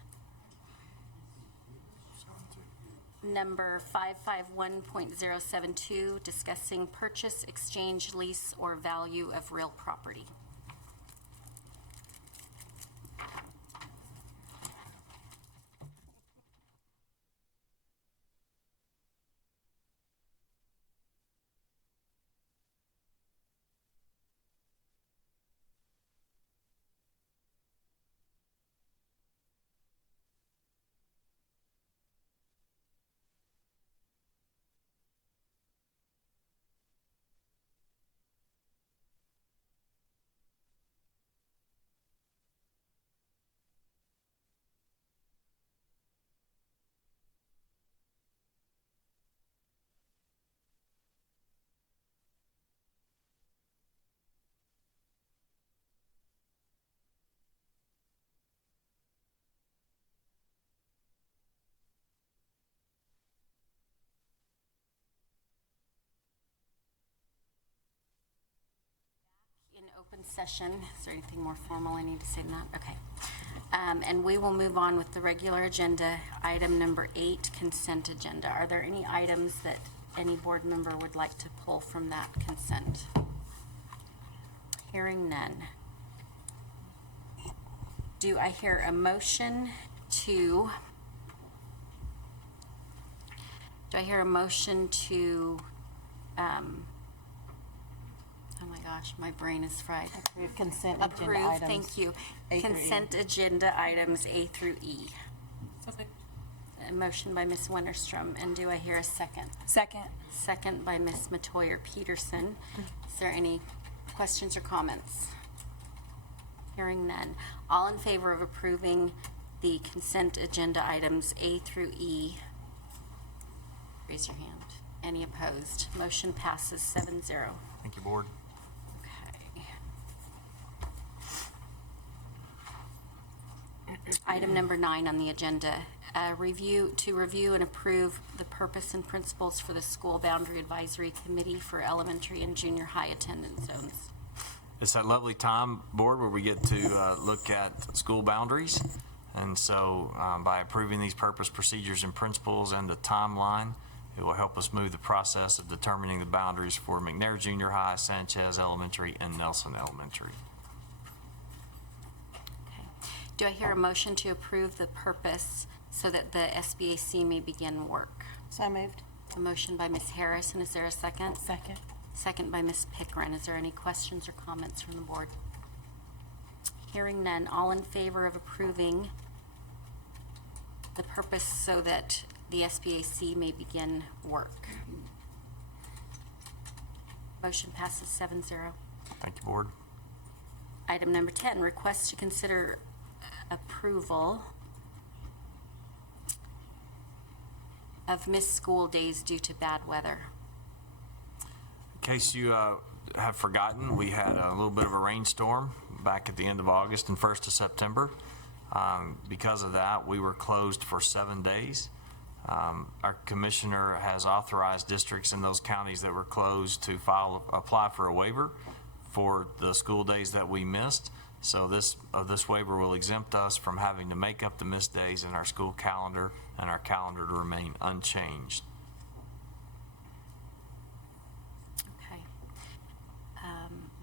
number 551.072, discussing purchase, exchange, lease, or value of real property. In open session, is there anything more formal I need to say than that? Okay. And we will move on with the regular agenda. Item number 8, consent agenda. Are there any items that any board member would like to pull from that consent? Hearing none. Do I hear a motion to oh my gosh, my brain is fried. Approve consent agenda Approve, items. thank you. A through E. Consent agenda items A through E. A motion by Ms. Winterstrom, and do I hear a second? Second. Second by Ms. Matoyer Peterson. Is there any questions or comments? Hearing none. All in favor of approving the consent agenda items A through E, raise your hand. Any opposed? Motion passes 7-0. Thank you, Board. Item number 9 on the agenda, review and approve the purpose and principles for the School Boundary Advisory Committee for elementary and junior high attendance zones. It's that lovely time, Board, where we get to look at school boundaries. And so by approving these purpose, procedures, and principles and the timeline, it will help us move the process of determining the boundaries for McNair Junior High, Sanchez Elementary, and Nelson Elementary. Do I hear a motion to approve the purpose so that the SBAC may begin work? So moved. A motion by Ms. Harris, and is there a second? Second. Second by Ms. Pickren. Is there any questions or comments from the board? Hearing none, all in favor of approving the purpose so that the SBAC may begin work? Motion passes 7-0. Thank you, Board. Item number 10, request to consider approval of missed school days due to bad weather. In case you have forgotten, we had a little bit of a rainstorm back at the end of August and 1st of September. Because of that, we were closed for 7 days. Our commissioner has authorized districts in those counties that were closed to apply for a waiver for the school days that we missed. So this waiver will exempt us from having to make up the missed days in our school calendar, and our calendar to remain unchanged. Okay.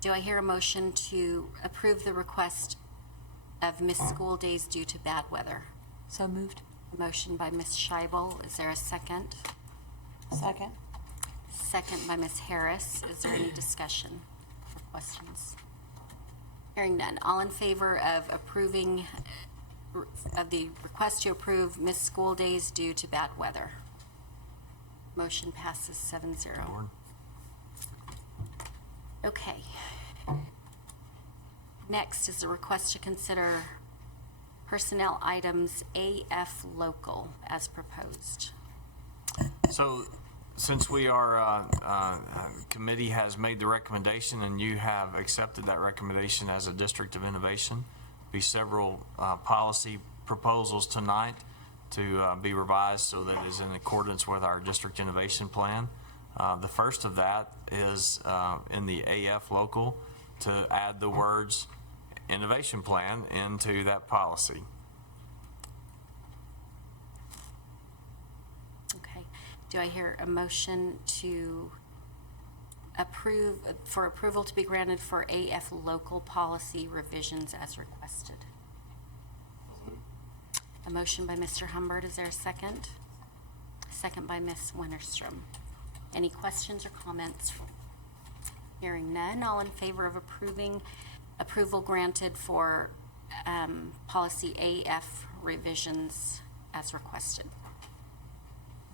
Do I hear a motion to approve the request of missed school days due to bad weather? So moved. A motion by Ms. Scheibel. Is there a second? Second. Second by Ms. Harris. Is there any discussion or questions? Hearing none. All in favor of approving of the request to approve missed school days due to bad weather? Motion passes 7-0. Board. Okay. Next is a request to consider personnel items AF local as proposed. So, since we are, committee has made the recommendation and you have accepted that recommendation as a district of innovation, be several policy proposals tonight to be revised so that it is in accordance with our district innovation plan. The first of that is in the AF local to add the words innovation plan into that policy. Okay. Do I hear a motion to approve, for approval to be granted for AF local policy revisions as requested? A motion by Mr. Humbert. Is there a second? Second by Ms. Winterstrom. Any questions or comments? Hearing none, all in favor of approval granted for policy AF revisions as requested.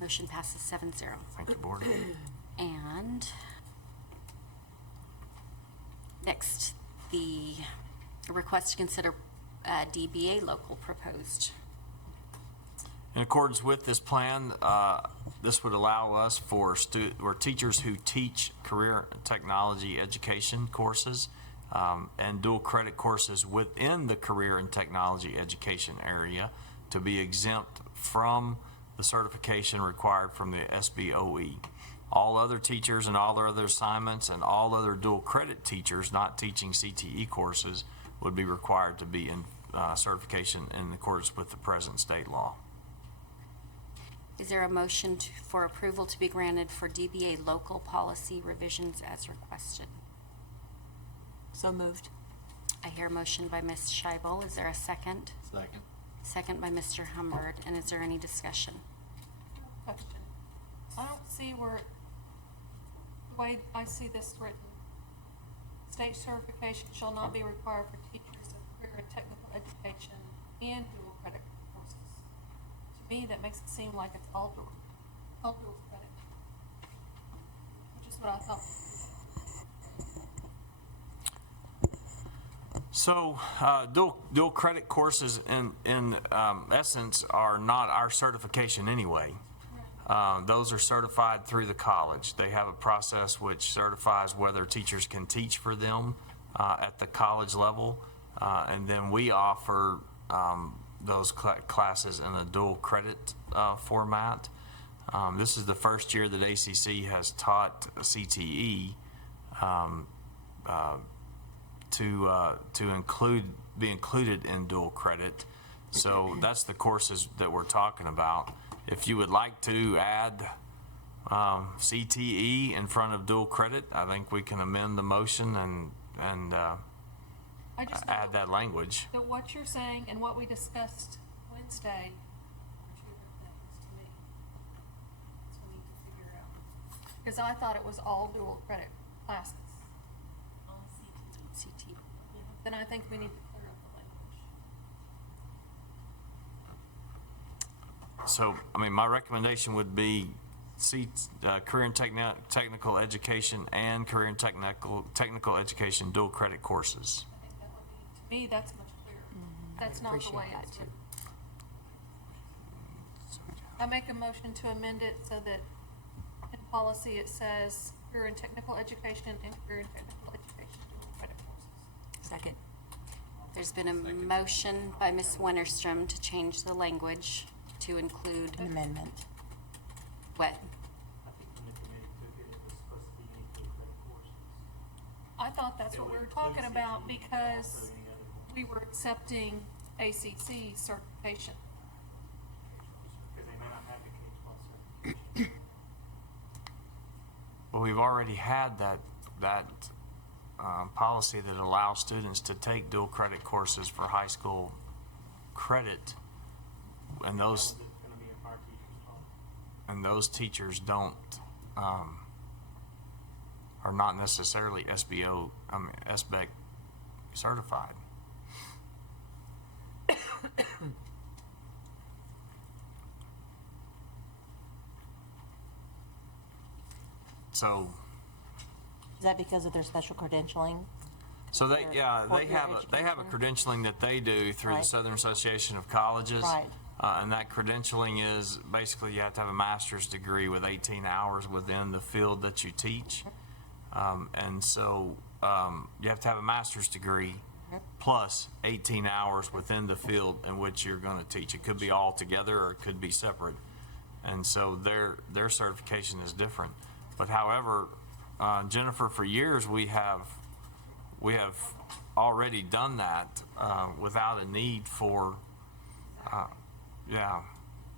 Motion passes 7-0. Thank you, Board. And next, the request to consider DBA local proposed. In accordance with this plan, this would allow us for teachers who teach career technology education courses and dual credit courses within the career and technology education area to be exempt from the certification required from the SBOE. All other teachers and all their other assignments and all other dual credit teachers not teaching CTE courses would be required to be in certification in accordance with the present state law. Is there a motion for approval to be granted for DBA local policy revisions as requested? So moved. I hear a motion by Ms. Scheibel. Is there a second? Second. Second by Mr. Humbert. And is there any discussion? Question. I don't see where, the way I see this written, state certification shall not be required for teachers of career and technical education and dual credit courses. To me, that makes it seem like it's all dual credit, which is what I thought. So, dual credit courses in essence are not our certification anyway. Those are certified through the college. They have a process which certifies whether teachers can teach for them at the college level, and then we offer those classes in a dual credit format. This is the first year that ACC has taught CTE to be included in dual credit. So that's the courses that we're talking about. If you would like to add CTE in front of dual credit, I think we can amend the motion and add that language. That what you're saying and what we discussed Wednesday are two different things to me. So we need to figure out. Because I thought it was all dual credit classes. CT. Then I think we need to clear up the language. So, I mean, my recommendation would be career and technical education and career and technical education dual credit courses. I think that would be, to me, that's much clearer. That's not the way it's written. I make a motion to amend it so that in policy it says career and technical education and career and technical education dual credit courses. Second. There's been a motion by Ms. Winterstrom to change the language to include An amendment. what? I thought that's what we were talking about because we were accepting ACC certification. Well, we've already had that policy that allows students to take dual credit courses for high school credit, and those teachers don't are not necessarily SBEC certified. So, Is that because of their special credentialing? so they, yeah, For they your have a credentialing that they do through the Right. Southern Association of Colleges. Right. And that credentialing is basically you have to have a master's degree with 18 hours within the field that you teach. And so you have to have a master's degree plus 18 hours within the field in which you're going to teach. It could be all together or it could be separate. And so their certification is different. But however, Jennifer, for years we have already done that without a need for, yeah.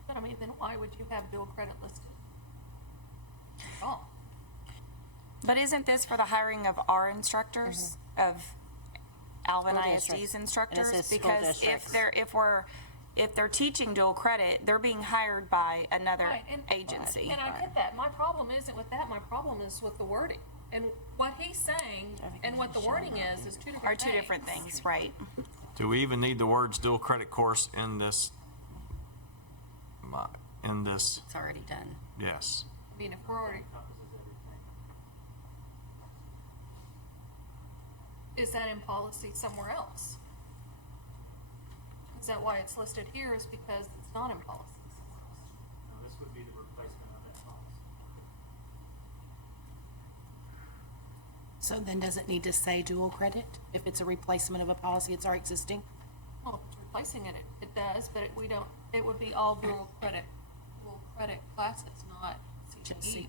But I mean, then why would you have dual credit listed? Oh, But isn't this for the hiring of our instructors, of Alvin School ISD's districts. instructors? And it says school Because districts. if they're teaching dual credit, they're being hired by another right, and agency. And I get that. My problem isn't with that. My problem is with the wording. And what he's saying and what the wording is two different Are two things. different things, right? Do we even need the words dual credit course in this? It's already done. Yes. I mean, if we're already. Is that in policy somewhere else? Is that why it's listed here is because it's not in policy? No, this would be the replacement of that policy. So then does it need to say dual credit? If it's a replacement of a policy, it's already existing? Well, if it's replacing it, it does, but we don't, it would be all dual credit classes, not CTE.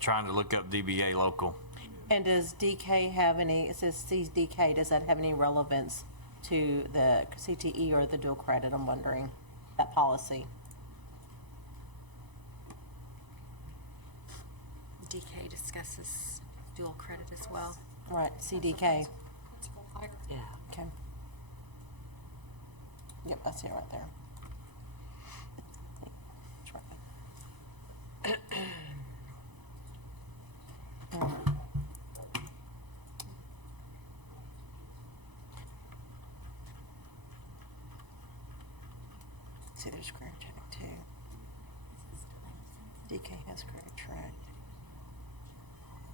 Trying to look up DBA local. And does DK have any, it says CDK, does that have any relevance to the CTE or the dual credit, I'm wondering, that policy? DK discusses dual credit as well. Right, CDK. Principal hire. Yeah. Okay. Yep, I see it right there. It's right there. See, there's career track too. DK has career track.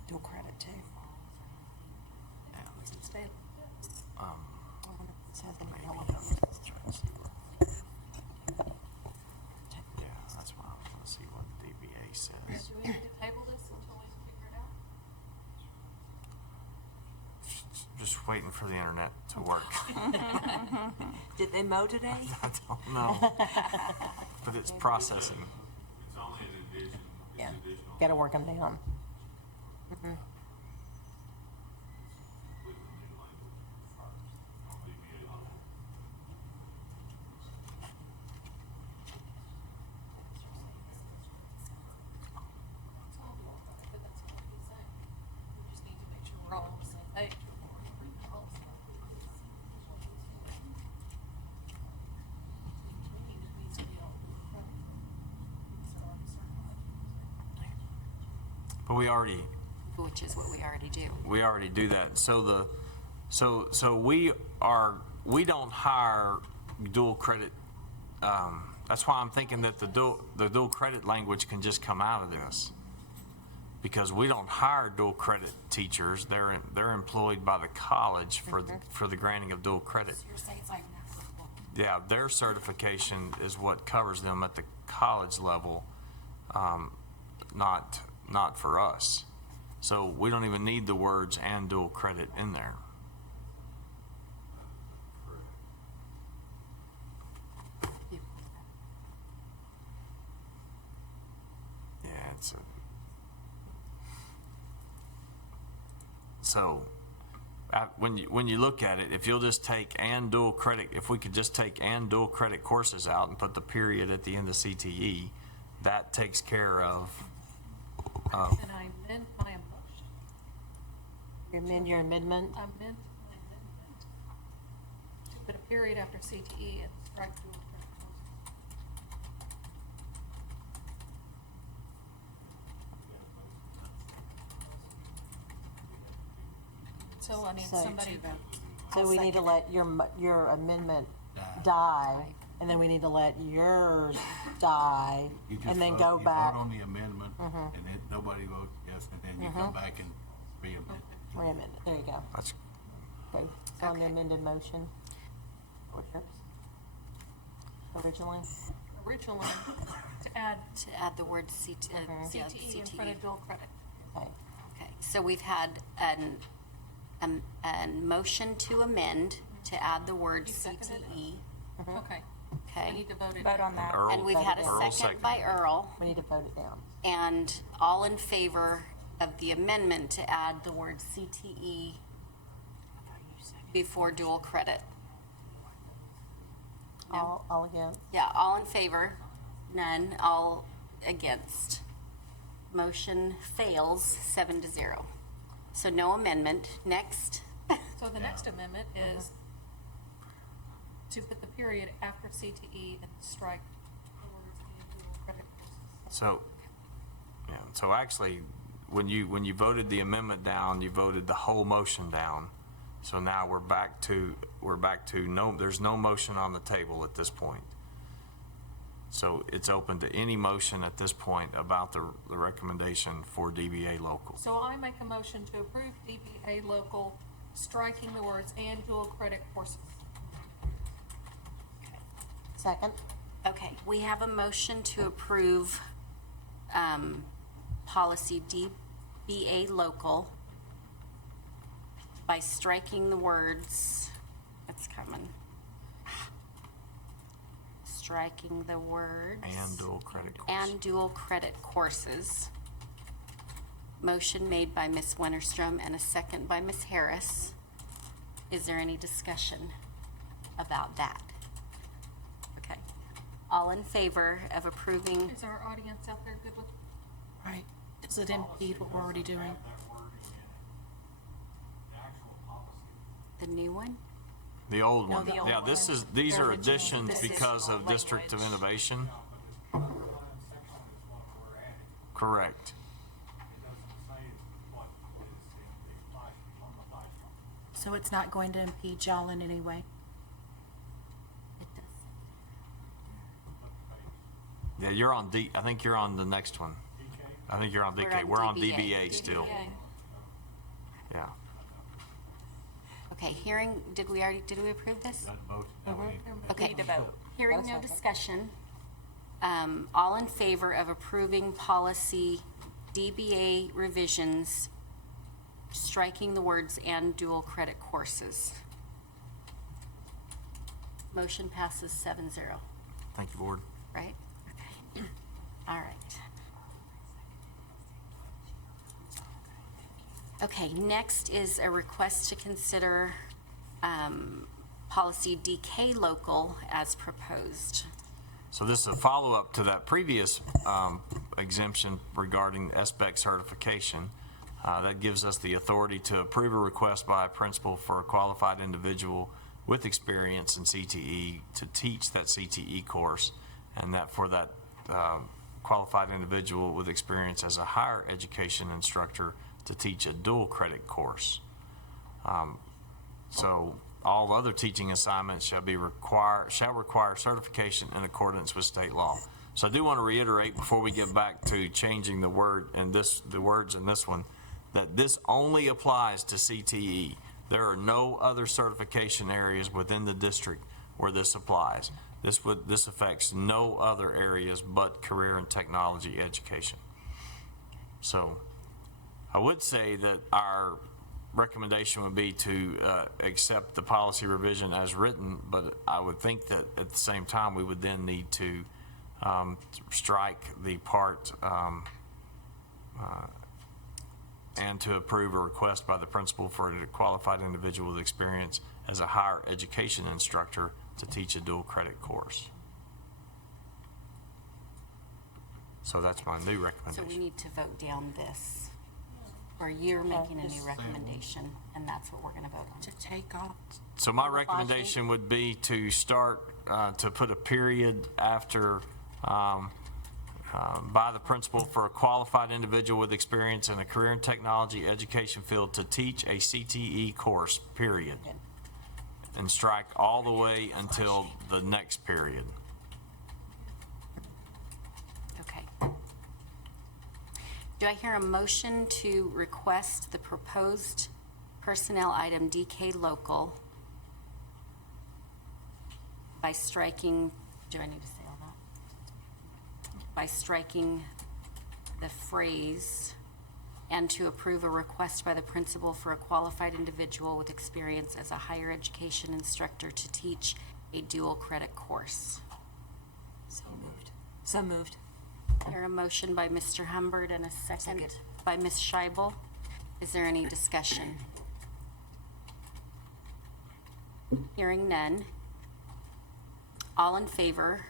Dual credit too. Stay. I wonder if it says any relevance. Yeah, that's why I want to see what the DBA says. Do we need to table this until we figure it out? Just waiting for the internet to work. Did they mow today? I don't know. But it's processing. It's only an addition. Yeah, gotta work them down. But that's what he's saying. We just need to make sure we're all on the same page before we approve the policy. It needs to be all credit. It's already certified. But we already Which is what we already do. do that. So we don't hire dual credit. That's why I'm thinking that the dual credit language can just come out of this, because we don't hire dual credit teachers. They're employed by the college for the granting of dual credit. You're saying it's like applicable. Yeah, their certification is what covers them at the college level, not for us. So we don't even need the words "and dual credit" in there. Yeah, when you look at it, if you'll just take "and dual credit," if we could just take "and dual credit courses" out and put the period at the end of CTE, that takes care of. And I amend my motion. You amend your amendment? I amend my amendment to put a period after CTE and strike dual credit courses. So I need So- somebody. So we need to let your amendment die and then we need to let yours die, You just and then vote- go you back. vote on the amendment, and then nobody votes yes, and then you come back and re-amend it. Amendment. There you go. That's, Okay. So on the Okay. amended motion. What's yours? Originally? Originally, to add To add the word CTE. CTE in front of dual credit. Okay. Okay, so we've had a motion to amend to add the word You seconded it? CTE. Okay. Okay. We need to vote it. Vote on that. Earl, And we've had a Earl second by Earl. We need to vote it down. And all in favor of the amendment to add the word CTE before dual credit? No? All again? Yeah, all in favor? None. All against? Motion fails 7-0. So no amendment. Next. So the next amendment is to put the period after CTE and strike the words and dual credit courses. so, yeah, so actually, when you voted the amendment down, you voted the whole motion down. So now we're back to no, there's no motion on the table at this point. So it's open to any motion at this point about the recommendation for DBA local. So I make a motion to approve DBA local, striking the words and dual credit courses. Second? Okay, we have a motion to approve policy DBA local by striking the words, it's coming. Striking the words. And dual credit course. And dual credit courses. Motion made by Ms. Winterstrom and a second by Ms. Harris. Is there any discussion about that? Okay. All in favor of approving Is our audience out there good with? Right. Does it impede what we're already doing? the new one? The old No, one. the old Yeah, one. these are Original. additions This is because of District of Innovation. Correct. So it's not going to impede y'all in any way? It does. Yeah, you're on I think you're on the next one. I think you're on We're DK. on We're on DBA. DBA still. DBA. Yeah. Okay, did we approve this? Got a motion, now we need to- Okay. Need to vote. Hearing Got a no second. discussion, all in favor of approving policy DBA revisions, striking the words and dual credit courses? Motion passes 7-0, Thank you, Board. right? Okay. All right. Okay, next is a request to consider policy DK local as proposed. So this is a follow-up to that previous exemption regarding SBEC certification. That gives us the authority to approve a request by a principal for a qualified individual with experience in CTE to teach that CTE course, and that for that qualified individual with experience as a higher education instructor to teach a dual credit course. So all other teaching assignments shall require certification in accordance with state law. So I do want to reiterate before we get back to changing the words in this one, that this only applies to CTE. There are no other certification areas within the district where this applies. This affects no other areas but career and technology education. So I would say that our recommendation would be to accept the policy revision as written, but I would think that at the same time, we would then need to strike the part and to approve a request by the principal for a qualified individual with experience as a higher education instructor to teach a dual credit course. So that's my new So recommendation. we need to vote down this, or you're making a new recommendation, and that's what we're going to vote on. To take off? So my recommendation would be to start, to put a period after, by the principal for a qualified individual with experience in a career and technology education field to teach a CTE course, period. and strike all the way until the next period. Okay. Do I hear a motion to request the proposed personnel item DK local by striking, do I need to say all that? By striking the phrase, and to approve a request by the principal for a qualified individual with experience as a higher education instructor to teach a dual credit course? So moved. So moved. There a motion by Mr. Humbert and a second by Ms. Scheibel. Is there any discussion? Hearing none. All in favor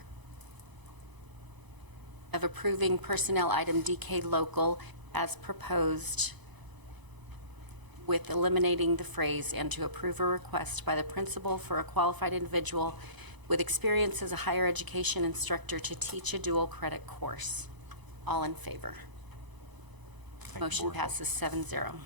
of approving personnel item DK local as proposed with eliminating the phrase "and to approve a request by the principal for a qualified individual with experience as a higher education instructor to teach a dual credit course." All in favor? Motion passes 7-0.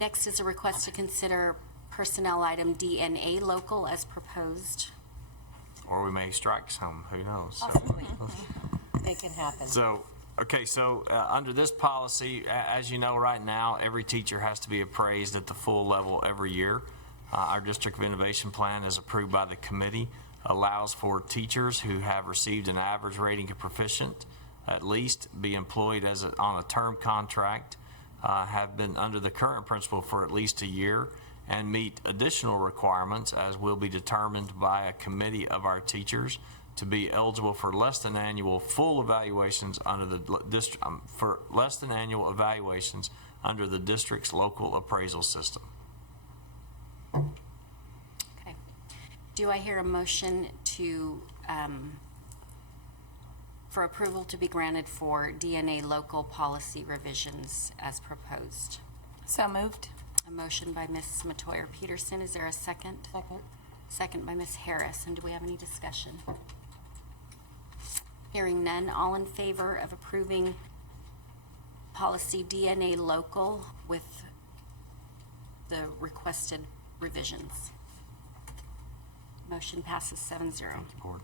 Next is a request to consider personnel item DNA local as proposed. Or we may strike some, who knows? It can happen. So, okay, so under this policy, as you know, right now, every teacher has to be appraised at the full level every year. Our District of Innovation Plan is approved by the committee, allows for teachers who have received an average rating of proficient, at least be employed on a term contract, have been under the current principal for at least a year, and meet additional requirements as will be determined by a committee of our teachers to be eligible for less than annual full evaluations under the district, for less than annual evaluations under the district's local appraisal system. Okay. Do I hear a motion to, for approval to be granted for DNA local policy revisions as proposed? So moved. A motion by Ms. Matoyer Peterson. Is there a second? Second. Second by Ms. Harris. And do we have any discussion? Hearing none. All in favor of approving policy DNA local with the requested revisions? Motion passes 7-0. Thank you, Board.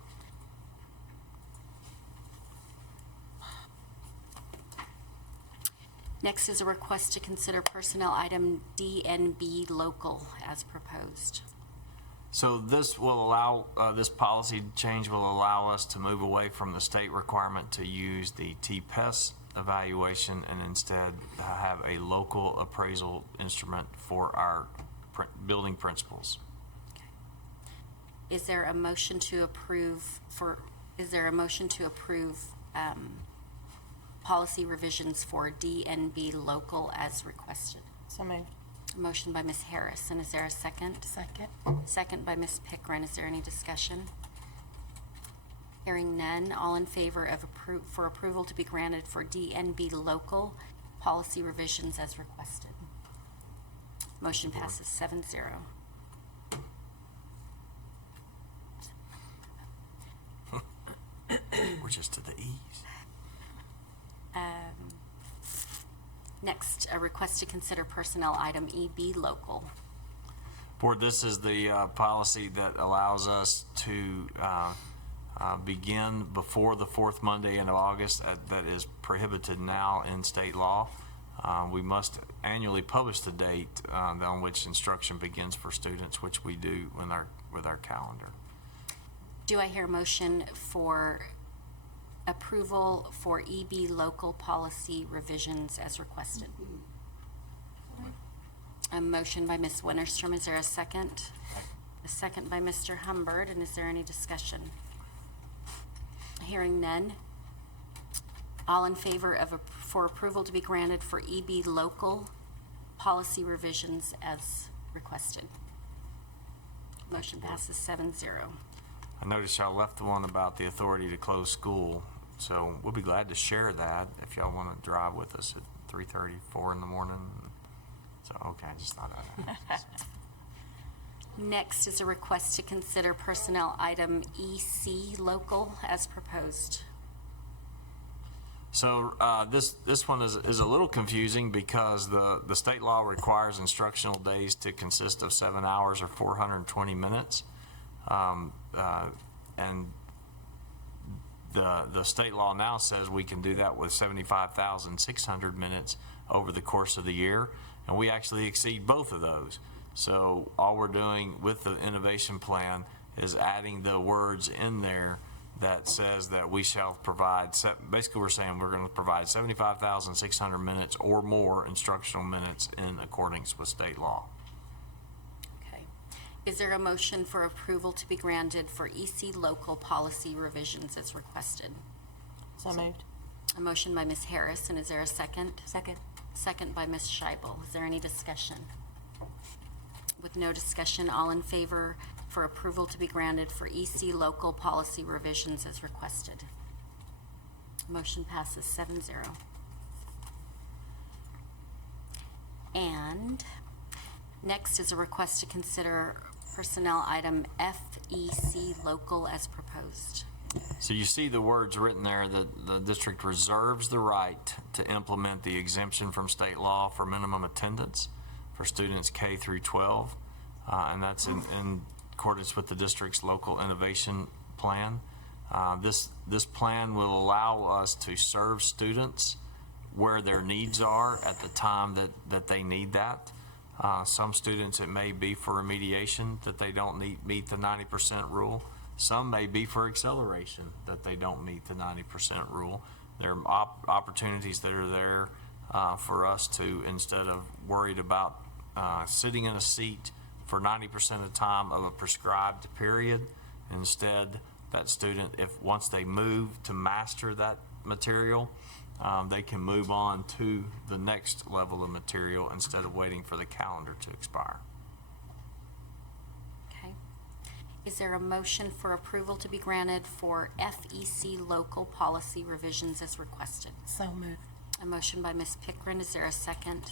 Next is a request to consider personnel item DNB local as proposed. So this will allow, this policy change will allow us to move away from the state requirement to use the TPES evaluation and instead have a local appraisal instrument for our building principals. Is there a motion to approve policy revisions for DNB local as requested? So moved. A motion by Ms. Harris, and is there a second? Second. Second by Ms. Pickren. Is there any discussion? Hearing none. All in favor of for approval to be granted for DNB local policy revisions as requested? Motion passes 7-0. We're just to the ease. Next, a request to consider personnel item EB local. Board, this is the policy that allows us to begin before the fourth Monday in August. That is prohibited now in state law. We must annually publish the date on which instruction begins for students, which we do with our calendar. Do I hear a motion for approval for EB local policy revisions as requested? A motion by Ms. Winterstrom. Is there a second? A second by Mr. Humbert. And is there any discussion? Hearing none. All in favor of for approval to be granted for EB local policy revisions as requested? Motion passes 7-0. I noticed y'all left the one about the authority to close school, so we'll be glad to share that if y'all want to drive with us at 3:30, 4 in the morning. So, okay, I just thought I'd Next is a request to consider personnel item EC local as proposed. So this one is a little confusing because the state law requires instructional days to consist of 7 hours or 420 minutes. And the state law now says we can do that with 75,600 minutes over the course of the year, and we actually exceed both of those. So all we're doing with the innovation plan is adding the words in there that says that we shall provide, basically we're saying we're going to provide 75,600 minutes or more instructional minutes in accordance with state law. Okay. Is there a motion for approval to be granted for EC local policy revisions as requested? So moved. A motion by Ms. Harris, and is there a second? Second. Second by Ms. Scheibel. Is there any discussion? With no discussion, all in favor for approval to be granted for EC local policy revisions as requested? Motion passes 7-0. And next is a request to consider personnel item FEC local as proposed. So you see the words written there that the district reserves the right to implement the exemption from state law for minimum attendance for students K through 12, and that's in accordance with the district's local innovation plan. This plan will allow us to serve students where their needs are at the time that they need that. Some students, it may be for remediation that they don't meet the 90% rule. Some may be for acceleration that they don't meet the 90% rule. There are opportunities that are there for us to, instead of worried about sitting in a seat for 90% of the time of a prescribed period, instead that student, if once they move to master that material, they can move on to the next level of material instead of waiting for the calendar to expire. Okay. Is there a motion for approval to be granted for FEC local policy revisions as requested? So moved. A motion by Ms. Pickren. Is there a second?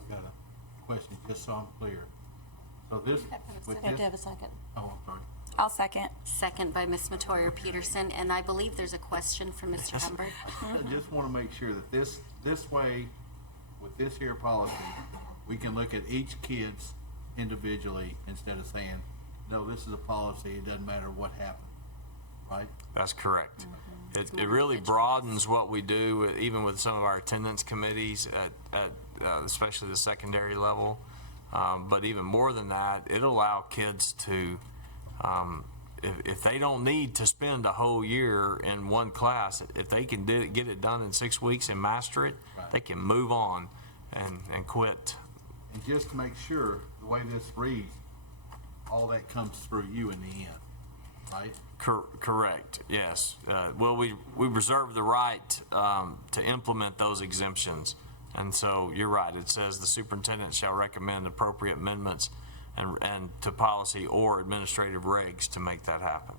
I've got a question, just so I'm clear. So this, with Have to this, have a second. oh, I'm sorry. I'll second. Second by Ms. Matoyer Peterson, and I believe there's a question from Mr. Humbert. I just want to make sure that this way, with this here policy, we can look at each kid's individually instead of saying, no, this is a policy, it doesn't matter what happened, right? That's correct. It really broadens what we do, even with some of our attendance committees at especially the secondary level. But even more than that, it'll allow kids to, if they don't need to spend a whole year in one class, if they can get it done in 6 weeks and master it, Right. they can move on and quit. And just to make sure, the way this reads, all that comes through you in the end, right? Correct, yes. Well, we reserve the right to implement those exemptions. And so you're right, it says the superintendent shall recommend appropriate amendments and to policy or administrative regs to make that happen.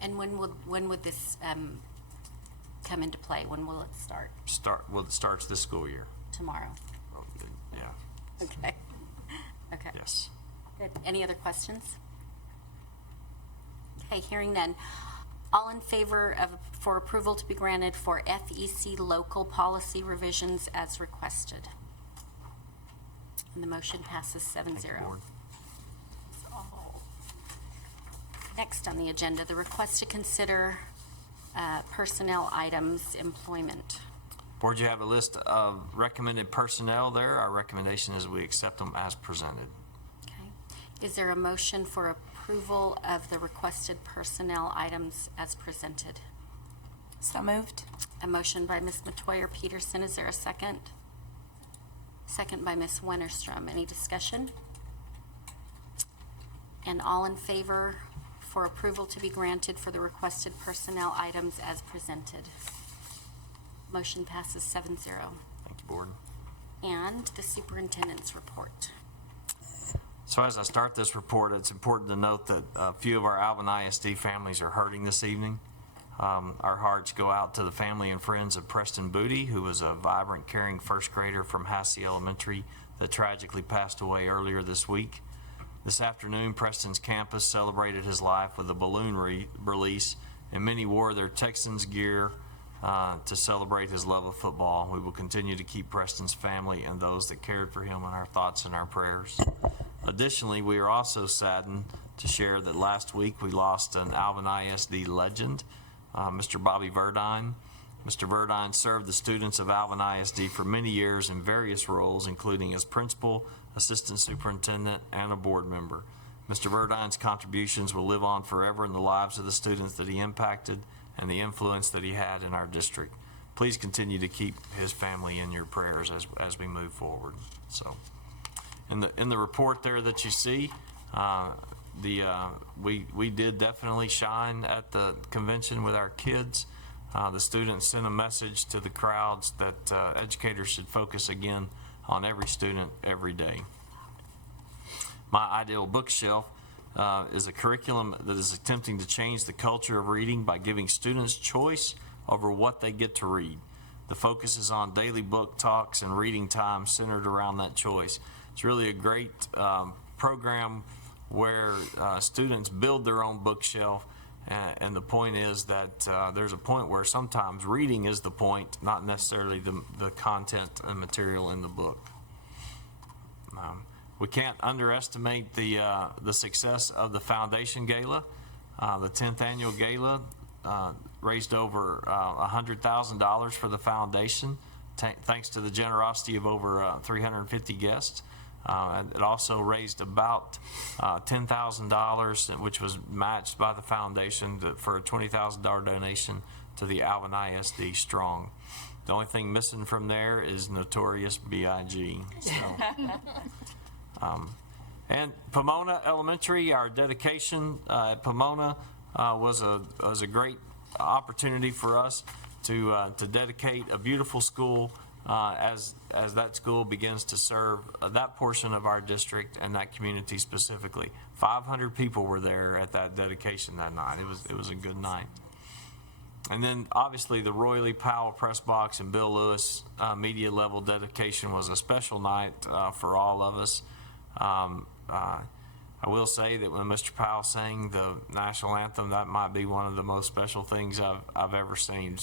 And when would this come into play? When will it start? It starts this school year. Tomorrow. Yeah, Okay. Okay. yes. Good. Any other questions? Okay, hearing none. All in favor for approval to be granted for FEC local policy revisions as requested? And the motion passes 7-0. Board. Next on the agenda, the request to consider personnel items, employment. Board, you have a list of recommended personnel there. Our recommendation is we accept them as presented. Okay. Is there a motion for approval of the requested personnel items as presented? So moved. A motion by Ms. Matoyer Peterson. Is there a second? Second by Ms. Wennerstrom. Any discussion? And all in favor for approval to be granted for the requested personnel items as presented? Motion passes 7-0. Thank you, Board. And the superintendent's report. So as I start this report, it's important to note that a few of our Alvin ISD families are hurting this evening. Our hearts go out to the family and friends of Preston Booty, who was a vibrant, caring first grader from Hassey Elementary that tragically passed away earlier this week. This afternoon, Preston's campus celebrated his life with a balloon release, and many wore their Texans gear to celebrate his love of football. We will continue to keep Preston's family and those that cared for him in our thoughts and our prayers. Additionally, we are also saddened to share that last week we lost an Alvin ISD legend, Mr. Bobby Verdine. Mr. Verdine served the students of Alvin ISD for many years in various roles, including as principal, assistant superintendent, and a board member. Mr. Verdine's contributions will live on forever in the lives of the students that he impacted and the influence that he had in our district. Please continue to keep his family in your prayers as we move forward. So, in the report there that you see, we did definitely shine at the convention with our kids. The students sent a message to the crowds that educators should focus again on every student every day. My Ideal Bookshelf is a curriculum that is attempting to change the culture of reading by giving students choice over what they get to read. The focus is on daily book talks and reading time centered around that choice. It's really a great program where students build their own bookshelf, and the point is that there's a point where sometimes reading is the point, not necessarily the content and material in the book. We can't underestimate the success of the Foundation Gala. The 10th annual gala raised over $100,000 for the foundation, thanks to the generosity of over 350 guests. And it also raised about $10,000, which was matched by the foundation for a $20,000 donation to the Alvin ISD Strong. The only thing missing from there is Notorious B.I.G. So, and Pomona Elementary, our dedication at Pomona was a great opportunity for us to dedicate a beautiful school as that school begins to serve that portion of our district and that community specifically. 500 people were there at that dedication that night. It was a good night. And then obviously the Roy Lee Powell Press Box and Bill Lewis media level dedication was a special night for all of us. I will say that when Mr. Powell sang the national anthem, that might be one of the most special things I've ever seen.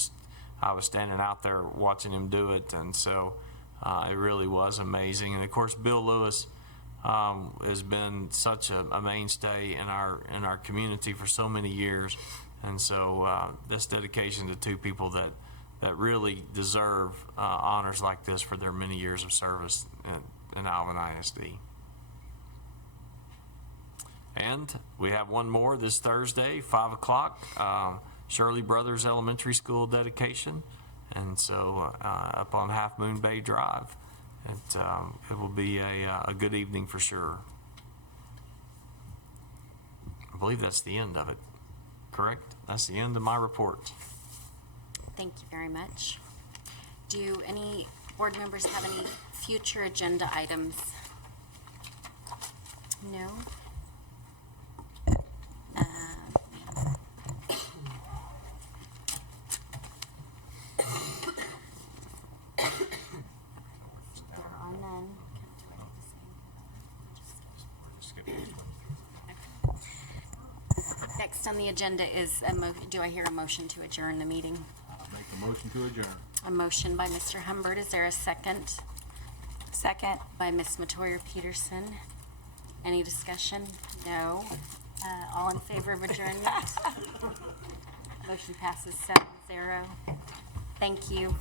I was standing out there watching him do it, and so it really was amazing. And of course, Bill Lewis has been such a mainstay in our community for so many years, and so this dedication to two people that really deserve honors like this for their many years of service in Alvin ISD. And we have one more this Thursday, 5 o'clock. Shirley Brothers Elementary School dedication, and so up on Half Moon Bay Drive. It will be a good evening for sure. I believe that's the end of it, correct? That's the end of my report. Thank you very much. Do any board members have any future agenda items? No? Next on the agenda is, do I hear a motion to adjourn the meeting? I'll make a motion to adjourn. A motion by Mr. Humbert. Is there a second? Second. By Ms. Matoyer Peterson. Any discussion? No. All in favor of adjournment? Motion passes 7-0. Thank you.